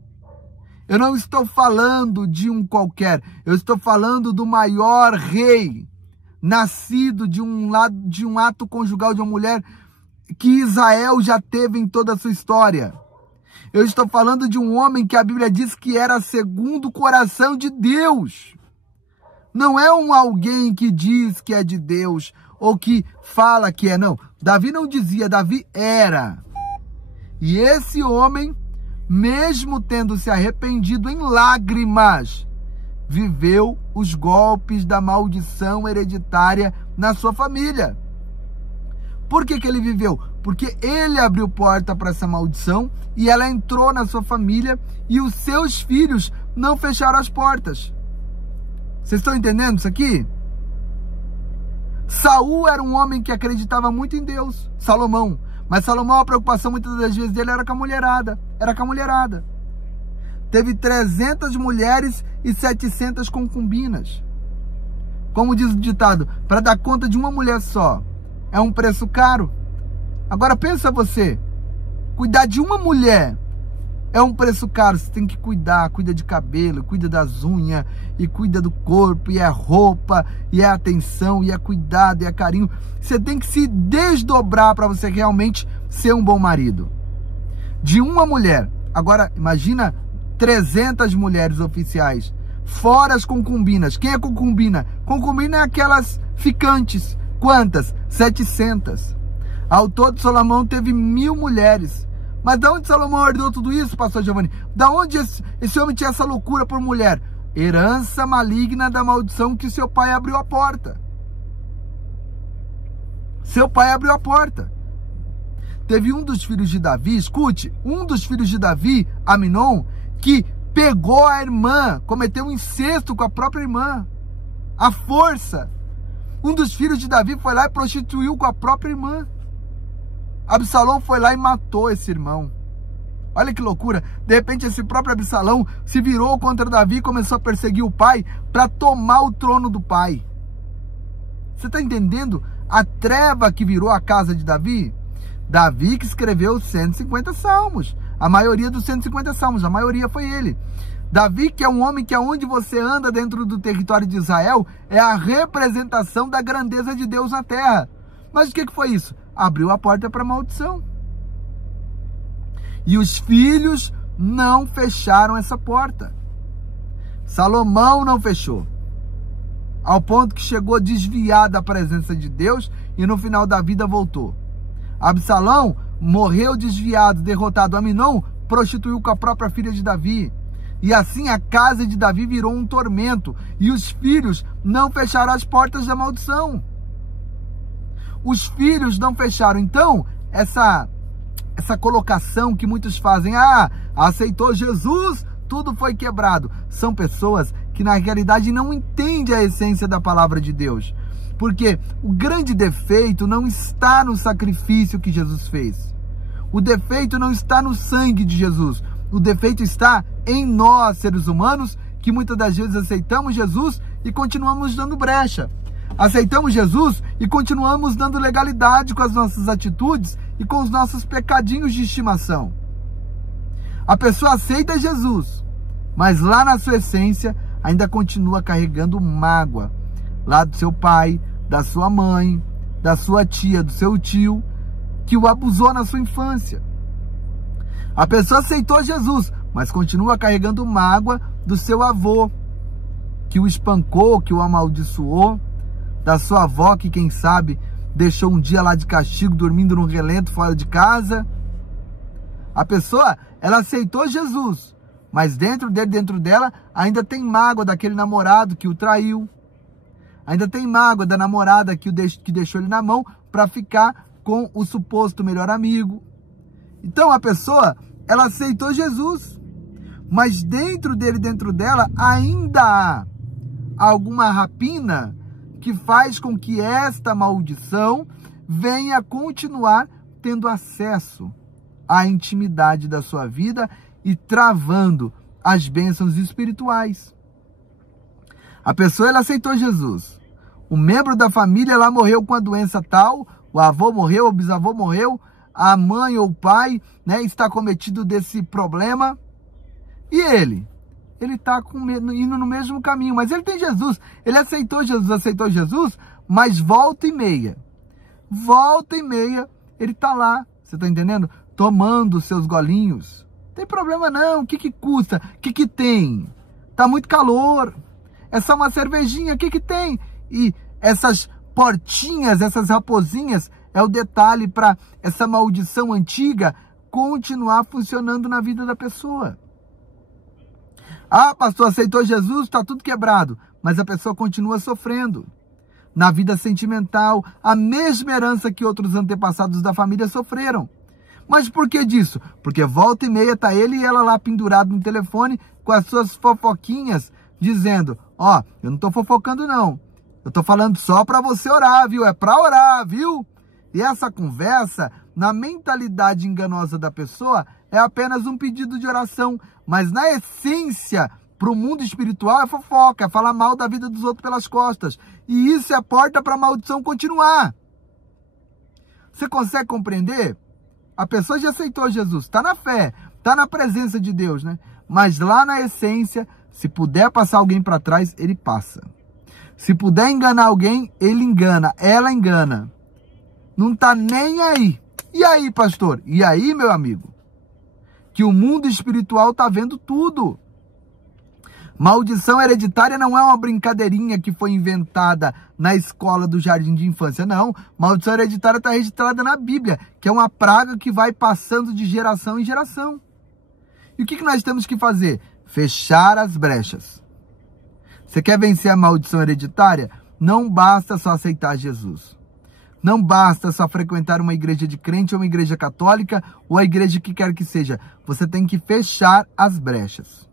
Eu não estou falando de um qualquer, eu estou falando do maior rei, nascido de um ato conjugal de uma mulher que Israel já teve em toda a sua história. Eu estou falando de um homem que a Bíblia diz que era segundo o coração de Deus. Não é um alguém que diz que é de Deus ou que fala que é, não. Davi não dizia, Davi era. E esse homem, mesmo tendo se arrependido em lágrimas, viveu os golpes da maldição hereditária na sua família. Por que ele viveu? Porque ele abriu porta para essa maldição e ela entrou na sua família e os seus filhos não fecharam as portas. Vocês estão entendendo isso aqui? Saul era um homem que acreditava muito em Deus, Salomão. Mas Salomão, a preocupação muitas das vezes dele era com a mulherada. Teve 300 mulheres e 700 concubinas. Como diz o ditado, para dar conta de uma mulher só, é um preço caro. Agora pensa você, cuidar de uma mulher é um preço caro. Você tem que cuida de cabelo, cuida das unhas, e cuida do corpo, e é roupa, e é atenção, e é cuidado, e é carinho. Você tem que se desdobrar para você realmente ser um bom marido. De uma mulher. Agora, imagina 300 mulheres oficiais, fora as concubinas. Quem é concubina? Concubina é aquelas ficantes. Quantas? 700. Ao todo, Salomão teve 1000 mulheres. Mas de onde Salomão herdou tudo isso, pastor Giovanni? Da onde esse homem tinha essa loucura por mulher? Herança maligna da maldição que seu pai abriu a porta. Seu pai abriu a porta. Teve um dos filhos de Davi, escute, um dos filhos de Davi, Aminon, que pegou a irmã, cometeu um incesto com a própria irmã. À força. Um dos filhos de Davi foi lá e prostituiu com a própria irmã. Absalão foi lá e matou esse irmão. Olha que loucura. De repente esse próprio Absalão se virou contra Davi e começou a perseguir o pai para tomar o trono do pai. Você está entendendo a treva que virou a casa de Davi? Davi que escreveu 150 salmos. A maioria dos 150 salmos, a maioria foi ele. Davi, que é um homem que aonde você anda dentro do território de Israel, é a representação da grandeza de Deus na terra. Mas o que foi isso? Abriu a porta para maldição. E os filhos não fecharam essa porta. Salomão não fechou. Ao ponto que chegou desviado da presença de Deus e no final da vida voltou. Absalão morreu desviado, derrotado. Aminon prostituiu com a própria filha de Davi. E assim a casa de Davi virou um tormento. E os filhos não fecharam as portas da maldição. Os filhos não fecharam. Então, essa colocação que muitos fazem, aceitou Jesus, tudo foi quebrado. São pessoas que na realidade não entendem a essência da palavra de Deus. Porque o grande defeito não está no sacrifício que Jesus fez. O defeito não está no sangue de Jesus. O defeito está em nós, seres humanos, que muitas das vezes aceitamos Jesus e continuamos dando brecha. Aceitamos Jesus e continuamos dando legalidade com as nossas atitudes e com os nossos pecadinhos de estimação. A pessoa aceita Jesus, mas lá na sua essência ainda continua carregando mágoa. Lá do seu pai, da sua mãe, da sua tia, do seu tio, que o abusou na sua infância. A pessoa aceitou Jesus, mas continua carregando mágoa do seu avô, que o espancou, que o amaldiçoou, da sua avó, que quem sabe deixou um dia lá de castigo, dormindo num relento fora de casa. A pessoa, ela aceitou Jesus, mas dentro dela, ainda tem mágoa daquele namorado que o traiu. Ainda tem mágoa da namorada que deixou ele na mão para ficar com o suposto melhor amigo. Então a pessoa, ela aceitou Jesus, mas dentro dela, ainda há alguma rapina que faz com que esta maldição venha continuar tendo acesso à intimidade da sua vida e travando as bênçãos espirituais. A pessoa, ela aceitou Jesus. Um membro da família, ela morreu com a doença tal, o avô morreu, o bisavô morreu, a mãe ou o pai, né, está cometido desse problema. E ele está indo no mesmo caminho, mas ele tem Jesus. Ele aceitou Jesus, mas volta e meia, ele está lá, você está entendendo? Tomando seus golinhos. Não tem problema não, o que custa? O que tem? Tá muito calor, é só uma cervejinha, o que tem? E essas portinhas, essas raposinhas, é o detalhe para essa maldição antiga continuar funcionando na vida da pessoa. Ah, pastor, aceitou Jesus, está tudo quebrado. Mas a pessoa continua sofrendo. Na vida sentimental, a mesma herança que outros antepassados da família sofreram. Mas por que disso? Porque volta e meia está ele e ela lá pendurado no telefone com as suas fofoquinhas, dizendo, eu não estou fofocando não. Eu estou falando só para você orar, viu? É para orar, viu? E essa conversa, na mentalidade enganosa da pessoa, é apenas um pedido de oração. Mas na essência, para o mundo espiritual, é fofoca, é falar mal da vida dos outros pelas costas. E isso é a porta para a maldição continuar. Você consegue compreender? A pessoa já aceitou Jesus, está na fé, está na presença de Deus, né? Mas lá na essência, se puder passar alguém para trás, ele passa. Se puder enganar alguém, ele engana, ela engana. Não está nem aí. E aí, pastor? E aí, meu amigo? Que o mundo espiritual está vendo tudo. Maldição hereditária não é uma brincadeirinha que foi inventada na escola do jardim de infância, não. Maldição hereditária está registrada na Bíblia, que é uma praga que vai passando de geração em geração. E o que nós temos que fazer? Fechar as brechas. Você quer vencer a maldição hereditária? Não basta só aceitar Jesus. Não basta só frequentar uma igreja de crente ou uma igreja católica ou a igreja que quer que seja. Você tem que fechar as brechas.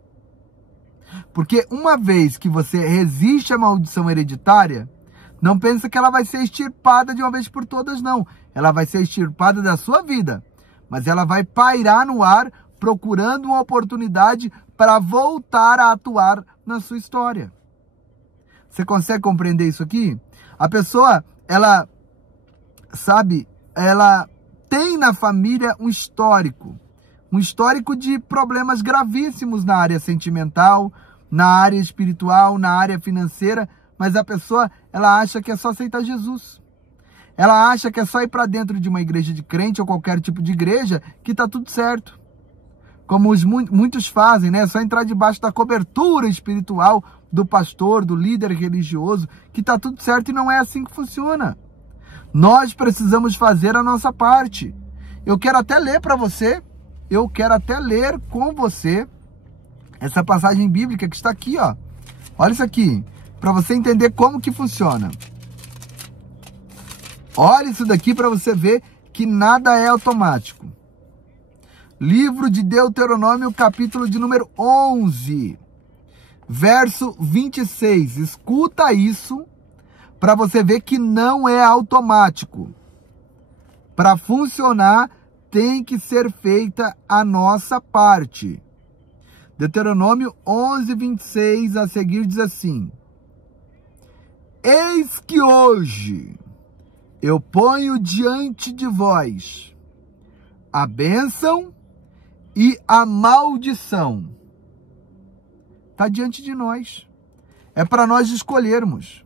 Porque uma vez que você resiste à maldição hereditária, não pensa que ela vai ser extirpada de uma vez por todas, não. Ela vai ser extirpada da sua vida. Mas ela vai pairar no ar, procurando uma oportunidade para voltar a atuar na sua história. Você consegue compreender isso aqui? A pessoa, ela tem na família um histórico de problemas gravíssimos na área sentimental, na área espiritual, na área financeira, mas a pessoa, ela acha que é só aceitar Jesus. Ela acha que é só ir para dentro de uma igreja de crente ou qualquer tipo de igreja que está tudo certo. Como muitos fazem, né? É só entrar debaixo da cobertura espiritual do pastor, do líder religioso, que está tudo certo, e não é assim que funciona. Nós precisamos fazer a nossa parte. Eu quero até ler para você, eu quero até ler com você essa passagem bíblica que está aqui, ó. Olha isso aqui, para você entender como que funciona. Olha isso daqui para você ver que nada é automático. Livro de Deuteronômio, capítulo de número 11, verso 26. Escuta isso para você ver que não é automático. Para funcionar, tem que ser feita a nossa parte. Deuteronômio 11, 26, a seguir diz assim: Eis que hoje eu ponho diante de vós a bênção e a maldição. Está diante de nós. É para nós escolhermos.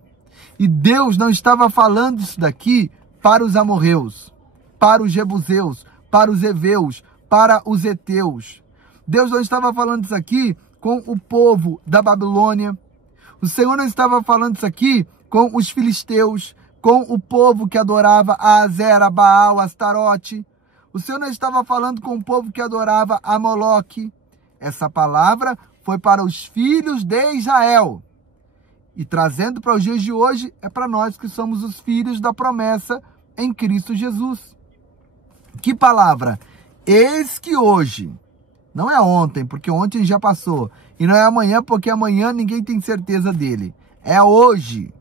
E Deus não estava falando isso daqui para os amorreus, para os jebuseus, para os heveus, para os heteus. Deus não estava falando isso aqui com o povo da Babilônia. O Senhor não estava falando isso aqui com os filisteus, com o povo que adorava a Azera, Baal, Astarote. O Senhor não estava falando com o povo que adorava a Moloque. Essa palavra foi para os filhos de Israel. E trazendo para os dias de hoje, é para nós que somos os filhos da promessa em Cristo Jesus. Que palavra? Eis que hoje, não é ontem, porque ontem já passou. E não é amanhã, porque amanhã ninguém tem certeza dele. É hoje.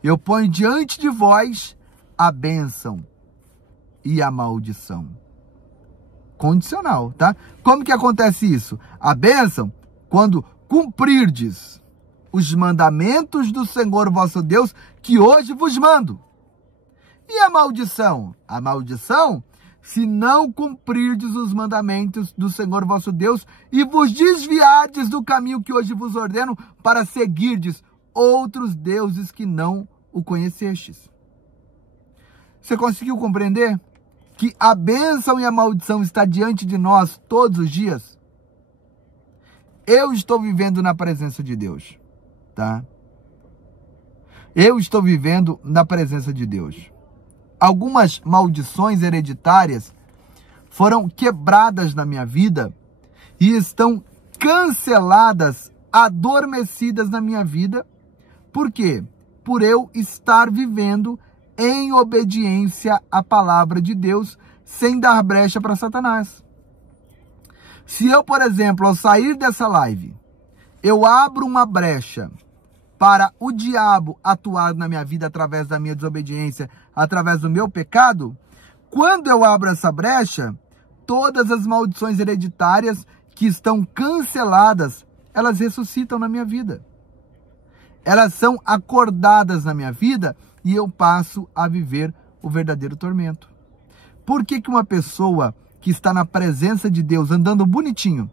Eu ponho diante de vós a bênção e a maldição. Condicional, tá? Como que acontece isso? A bênção, quando cumprirdes os mandamentos do Senhor vosso Deus, que hoje vos mando. E a maldição? A maldição, se não cumprirdes os mandamentos do Senhor vosso Deus e vos desviardes do caminho que hoje vos ordeno para seguirdes outros deuses que não o conhecestes. Você conseguiu compreender que a bênção e a maldição está diante de nós todos os dias? Eu estou vivendo na presença de Deus, tá? Eu estou vivendo na presença de Deus. Algumas maldições hereditárias foram quebradas na minha vida e estão canceladas, adormecidas na minha vida. Por quê? Por eu estar vivendo em obediência à palavra de Deus, sem dar brecha para Satanás. Se eu, por exemplo, ao sair dessa live, eu abro uma brecha para o diabo atuar na minha vida através da minha desobediência, através do meu pecado, quando eu abro essa brecha, todas as maldições hereditárias que estão canceladas, elas ressuscitam na minha vida. Elas são acordadas na minha vida e eu passo a viver o verdadeiro tormento. Por que que uma pessoa que está na presença de Deus, andando bonitinho,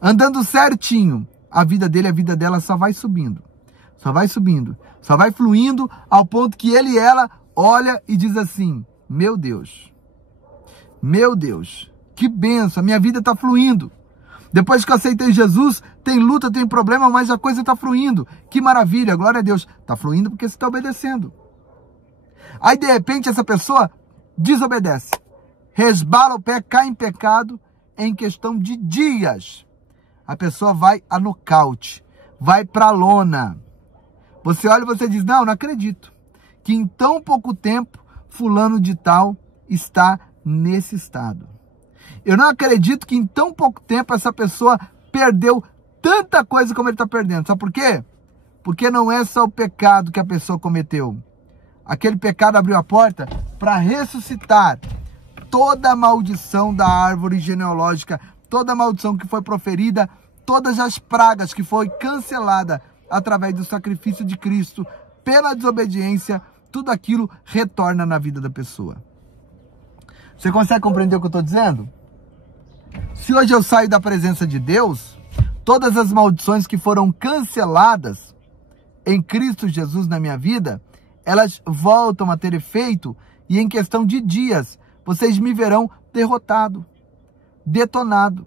andando certinho, a vida dele, a vida dela só vai subindo, só vai fluindo ao ponto que ele e ela olha e diz assim: meu Deus, que bênção, a minha vida está fluindo. Depois que eu aceitei Jesus, tem luta, tem problema, mas a coisa está fluindo. Que maravilha, glória a Deus. Está fluindo porque você está obedecendo. Aí, de repente, essa pessoa desobedece. Resbala o pé, cai em pecado em questão de dias. A pessoa vai a nocaute, vai para a lona. Você olha e você diz: não acredito que em tão pouco tempo fulano de tal está nesse estado. Eu não acredito que em tão pouco tempo essa pessoa perdeu tanta coisa como ele está perdendo. Sabe por quê? Porque não é só o pecado que a pessoa cometeu. Aquele pecado abriu a porta para ressuscitar toda a maldição da árvore genealógica, toda a maldição que foi proferida, todas as pragas que foi cancelada através do sacrifício de Cristo, pela desobediência, tudo aquilo retorna na vida da pessoa. Você consegue compreender o que eu estou dizendo? Se hoje eu saio da presença de Deus, todas as maldições que foram canceladas em Cristo Jesus na minha vida, elas voltam a ter efeito e em questão de dias, vocês me verão derrotado, detonado,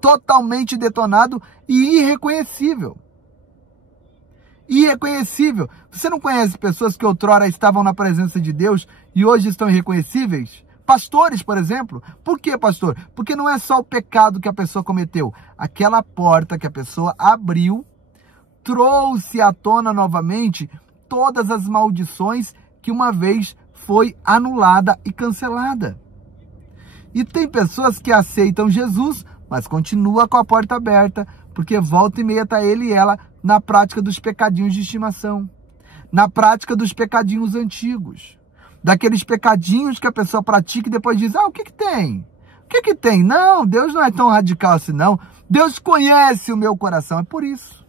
totalmente detonado e irreconhecível. Irreconhecível. Você não conhece pessoas que outrora estavam na presença de Deus e hoje estão irreconhecíveis? Pastores, por exemplo. Por quê, pastor? Porque não é só o pecado que a pessoa cometeu. Aquela porta que a pessoa abriu trouxe à tona novamente todas as maldições que uma vez foi anulada e cancelada. E tem pessoas que aceitam Jesus, mas continua com a porta aberta, porque volta e meia está ele e ela na prática dos pecadinhos de estimação, na prática dos pecadinhos antigos, daqueles pecadinhos que a pessoa pratica e depois diz, o que tem? O que tem? Não, Deus não é tão radical assim não, Deus conhece o meu coração, é por isso.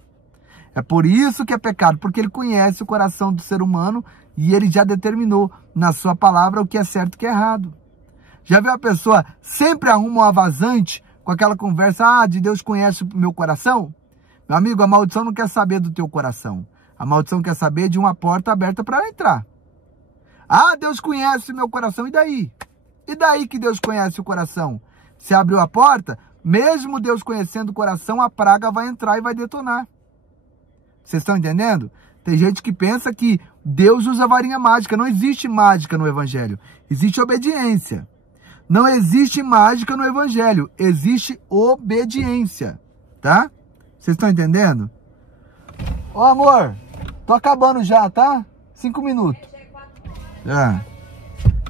É por isso que é pecado, porque ele conhece o coração do ser humano e ele já determinou na sua palavra o que é certo e o que é errado. Já viu a pessoa sempre arruma uma vazante com aquela conversa, de Deus conhece o meu coração? Meu amigo, a maldição não quer saber do teu coração. A maldição quer saber de uma porta aberta para ela entrar. Deus conhece o meu coração, e daí? E daí que Deus conhece o coração? Se abriu a porta, mesmo Deus conhecendo o coração, a praga vai entrar e vai detonar. Vocês estão entendendo? Tem gente que pensa que Deus usa varinha mágica. Não existe mágica no Evangelho. Existe obediência. Não existe mágica no Evangelho. Existe obediência. Tá? Vocês estão entendendo? Ô amor, tô acabando já, tá? 5 minutos.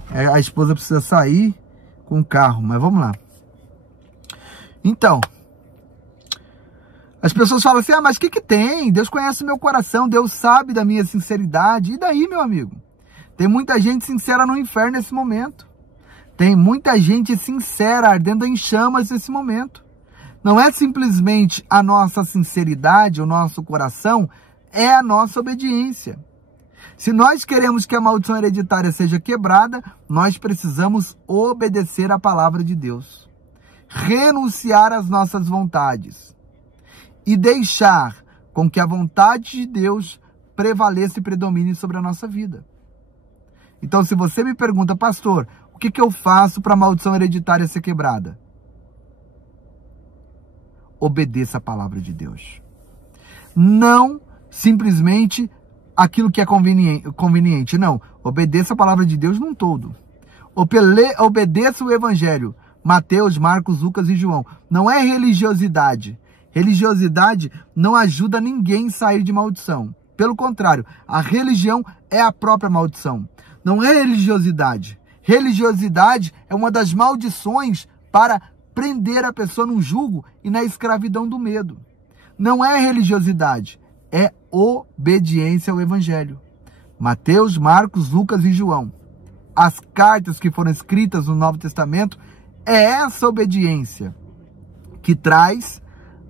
A esposa precisa sair com o carro, mas vamos lá. Então, as pessoas falam assim, mas o que tem? Deus conhece o meu coração, Deus sabe da minha sinceridade. E daí, meu amigo? Tem muita gente sincera no inferno nesse momento. Tem muita gente sincera, ardendo em chamas nesse momento. Não é simplesmente a nossa sinceridade, o nosso coração, é a nossa obediência. Se nós queremos que a maldição hereditária seja quebrada, nós precisamos obedecer à palavra de Deus. Renunciar às nossas vontades. E deixar com que a vontade de Deus prevaleça e predomine sobre a nossa vida. Então, se você me pergunta, pastor, o que eu faço para a maldição hereditária ser quebrada? Obedeça a palavra de Deus. Não simplesmente aquilo que é conveniente. Não, obedeça a palavra de Deus num todo. Obedeça o Evangelho. Mateus, Marcos, Lucas e João. Não é religiosidade. Religiosidade não ajuda ninguém a sair de maldição. Pelo contrário, a religião é a própria maldição. Não é religiosidade. Religiosidade é uma das maldições para prender a pessoa num jugo e na escravidão do medo. Não é religiosidade, é obediência ao Evangelho. Mateus, Marcos, Lucas e João. As cartas que foram escritas no Novo Testamento, é essa obediência que traz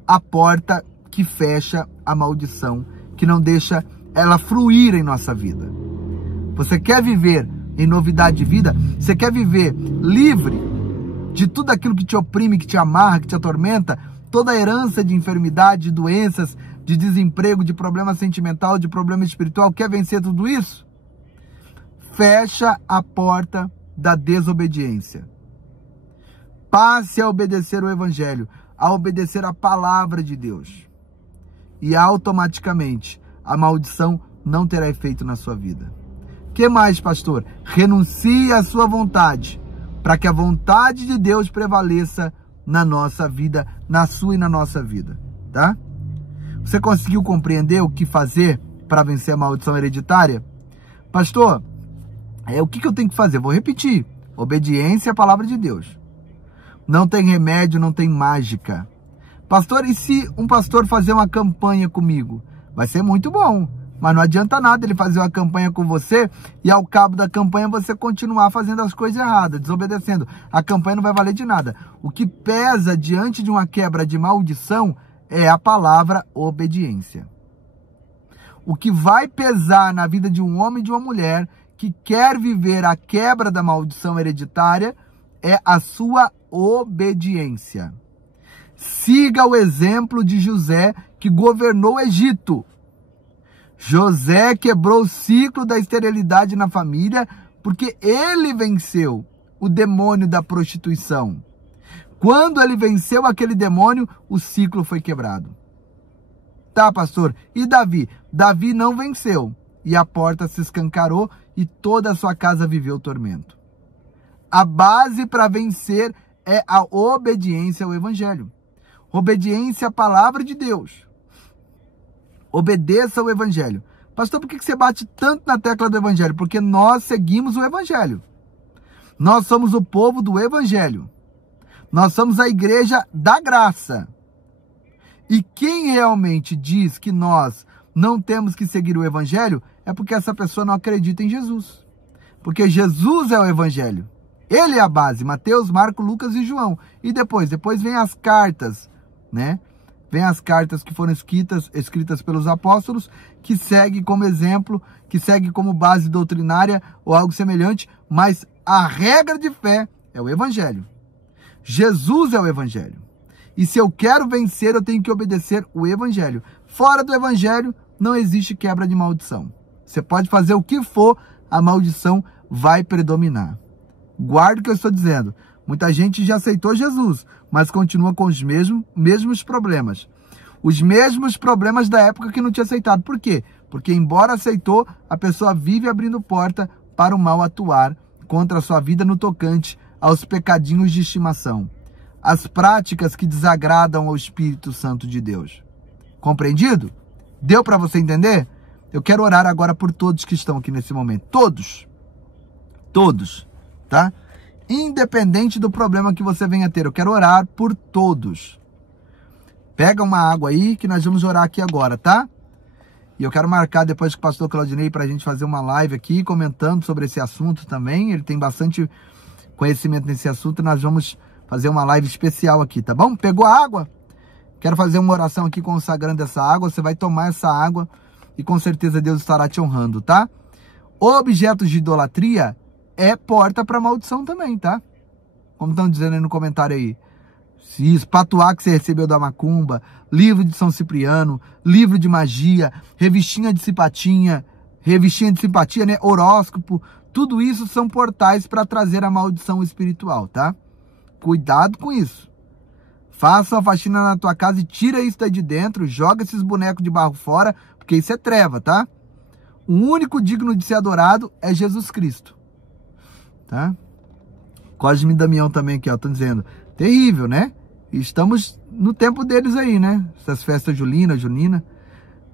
a porta que fecha a maldição, que não deixa ela fruir em nossa vida. Você quer viver em novidade de vida? Você quer viver livre de tudo aquilo que te oprime, que te amarra, que te atormenta? Toda a herança de enfermidade, de doenças, de desemprego, de problema sentimental, de problema espiritual. Quer vencer tudo isso? Fecha a porta da desobediência. Passe a obedecer o Evangelho, a obedecer a palavra de Deus. E automaticamente a maldição não terá efeito na sua vida. O que mais, pastor? Renuncie à sua vontade, para que a vontade de Deus prevaleça na nossa vida, na sua e na nossa vida, tá? Você conseguiu compreender o que fazer para vencer a maldição hereditária? Pastor, O que eu tenho que fazer? Vou repetir. Obediência à palavra de Deus. Não tem remédio, não tem mágica. Pastor, e se um pastor fazer uma campanha comigo? Vai ser muito bom. Mas não adianta nada ele fazer uma campanha com você e ao cabo da campanha você continuar fazendo as coisas erradas, desobedecendo. A campanha não vai valer de nada. O que pesa diante de uma quebra de maldição é a palavra obediência. O que vai pesar na vida de um homem e de uma mulher que quer viver a quebra da maldição hereditária é a sua obediência. Siga o exemplo de José, que governou o Egito. José quebrou o ciclo da esterilidade na família porque ele venceu o demônio da prostituição. Quando ele venceu aquele demônio, o ciclo foi quebrado. Tá, pastor? E Davi? Davi não venceu e a porta se escancarou e toda a sua casa viveu tormento. A base para vencer é a obediência ao evangelho. Obediência à palavra de Deus. Obedeça ao evangelho. Pastor, por que você bate tanto na tecla do evangelho? Porque nós seguimos o evangelho. Nós somos o povo do evangelho. Nós somos a igreja da graça. E quem realmente diz que nós não temos que seguir o evangelho é porque essa pessoa não acredita em Jesus. Porque Jesus é o evangelho. Ele é a base. Mateus, Marcos, Lucas e João. E depois vem as cartas, né? Vem as cartas que foram escritas pelos apóstolos, que segue como exemplo, que segue como base doutrinária ou algo semelhante, mas a regra de fé é o evangelho. Jesus é o evangelho. E se eu quero vencer, eu tenho que obedecer o evangelho. Fora do evangelho, não existe quebra de maldição. Você pode fazer o que for, a maldição vai predominar. Guarde o que eu estou dizendo. Muita gente já aceitou Jesus, mas continua com os mesmos problemas. Os mesmos problemas da época que não tinha aceitado. Por quê? Porque embora aceitou, a pessoa vive abrindo porta para o mal atuar contra a sua vida no tocante aos pecadinhos de estimação. As práticas que desagradam ao Espírito Santo de Deus. Compreendido? Deu para você entender? Eu quero orar agora por todos que estão aqui nesse momento. Todos. Todos. Tá? Independente do problema que você venha ter, eu quero orar por todos. Pega uma água aí que nós vamos orar aqui agora, tá? E eu quero marcar depois com o pastor Claudinei para a gente fazer uma live aqui comentando sobre esse assunto também. Ele tem bastante conhecimento nesse assunto e nós vamos fazer uma live especial aqui, tá bom? Pegou a água? Quero fazer uma oração aqui consagrando essa água. Você vai tomar essa água e com certeza Deus estará te honrando, tá? Objetos de idolatria é porta para maldição também, tá? Como estão dizendo aí no comentário aí. Isso, patuá que você recebeu da macumba, livro de São Cipriano, livro de magia, revistinha de simpatia, né? Horóscopo, tudo isso são portais para trazer a maldição espiritual, tá? Cuidado com isso. Faça uma faxina na tua casa e tira isso daí de dentro, joga esses bonecos de barro fora, porque isso é treva, tá? O único digno de ser adorado é Jesus Cristo. Tá? Cosme e Damião também aqui, ó, estão dizendo, terrível, né? Estamos no tempo deles aí, né? Essas festas junina,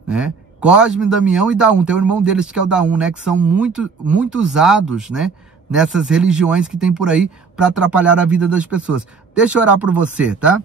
né? Cosme, Damião e Daum, tem o irmão deles que é o Daum, né? Que são muito usados, né? Nessas religiões que tem por aí para atrapalhar a vida das pessoas. Deixa eu orar por você, tá?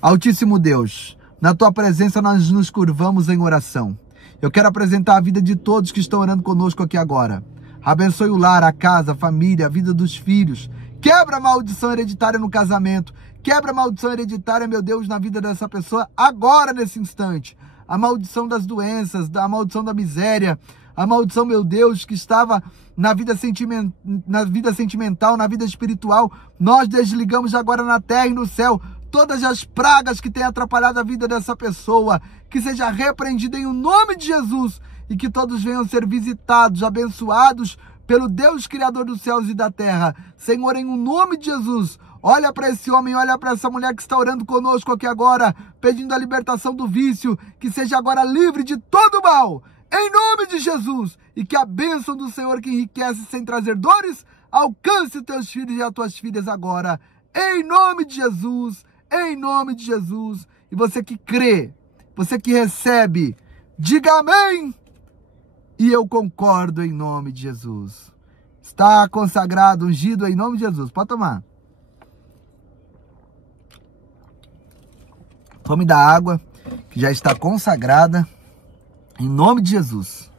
Altíssimo Deus, na tua presença nós nos curvamos em oração. Eu quero apresentar a vida de todos que estão orando conosco aqui agora. Abençoe o lar, a casa, a família, a vida dos filhos. Quebra a maldição hereditária no casamento. Quebra a maldição hereditária, meu Deus, na vida dessa pessoa agora, nesse instante. A maldição das doenças, a maldição da miséria. A maldição, meu Deus, que estava na vida sentimental, na vida espiritual. Nós desligamos agora na terra e no céu todas as pragas que têm atrapalhado a vida dessa pessoa. Que seja repreendida em nome de Jesus. E que todos venham ser visitados, abençoados pelo Deus Criador dos céus e da terra. Senhor, em nome de Jesus, olha para esse homem, olha para essa mulher que está orando conosco aqui agora, pedindo a libertação do vício, que seja agora livre de todo mal, em nome de Jesus. E que a bênção do Senhor que enriquece sem trazer dores, alcance os teus filhos e as tuas filhas agora, em nome de Jesus, em nome de Jesus. E você que crê, você que recebe, diga amém. E eu concordo em nome de Jesus. Está consagrado, ungido em nome de Jesus. Pode tomar. Tome da água, que já está consagrada, em nome de Jesus.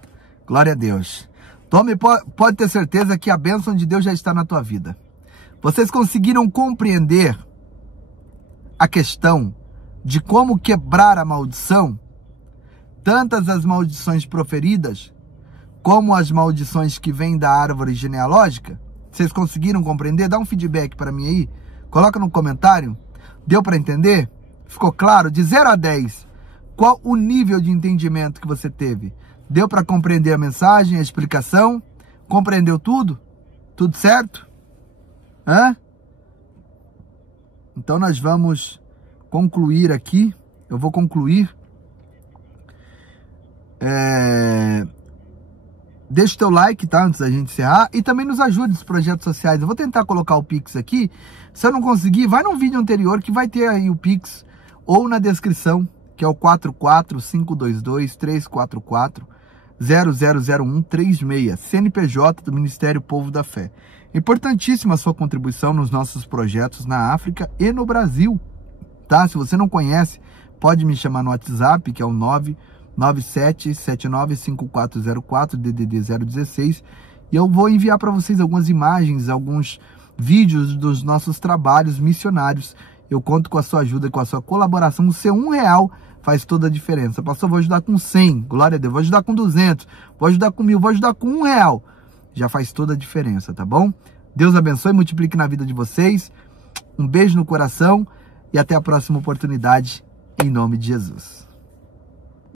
Glória a Deus. Tome, pode ter certeza que a bênção de Deus já está na tua vida. Vocês conseguiram compreender a questão de como quebrar a maldição? Tantas as maldições proferidas, como as maldições que vêm da árvore genealógica? Vocês conseguiram compreender? Dá um feedback para mim aí. Coloca no comentário. Deu para entender? Ficou claro? De 0 a 10, qual o nível de entendimento que você teve? Deu para compreender a mensagem, a explicação? Compreendeu tudo? Tudo certo? Hã? Então nós vamos concluir aqui. Eu vou concluir. Deixa o teu like, tá? Antes da gente encerrar. E também nos ajude nos projetos sociais. Eu vou tentar colocar o Pix aqui. Se eu não conseguir, vai no vídeo anterior que vai ter aí o Pix. Ou na descrição, que é o 44522-344-000136. CNPJ do Ministério Povo da Fé. Importantíssima a sua contribuição nos nossos projetos na África e no Brasil. Tá? Se você não conhece, pode me chamar no WhatsApp, que é o 997795404, DDD 016, e eu vou enviar para vocês algumas imagens, alguns vídeos dos nossos trabalhos missionários. Eu conto com a sua ajuda, com a sua colaboração. O seu R$1 faz toda a diferença. Pastor, vou ajudar com 100, glória a Deus. Vou ajudar com 200, vou ajudar com 1000, vou ajudar com R$1. Já faz toda a diferença, tá bom? Deus abençoe e multiplique na vida de vocês. Um beijo no coração e até a próxima oportunidade, em nome de Jesus.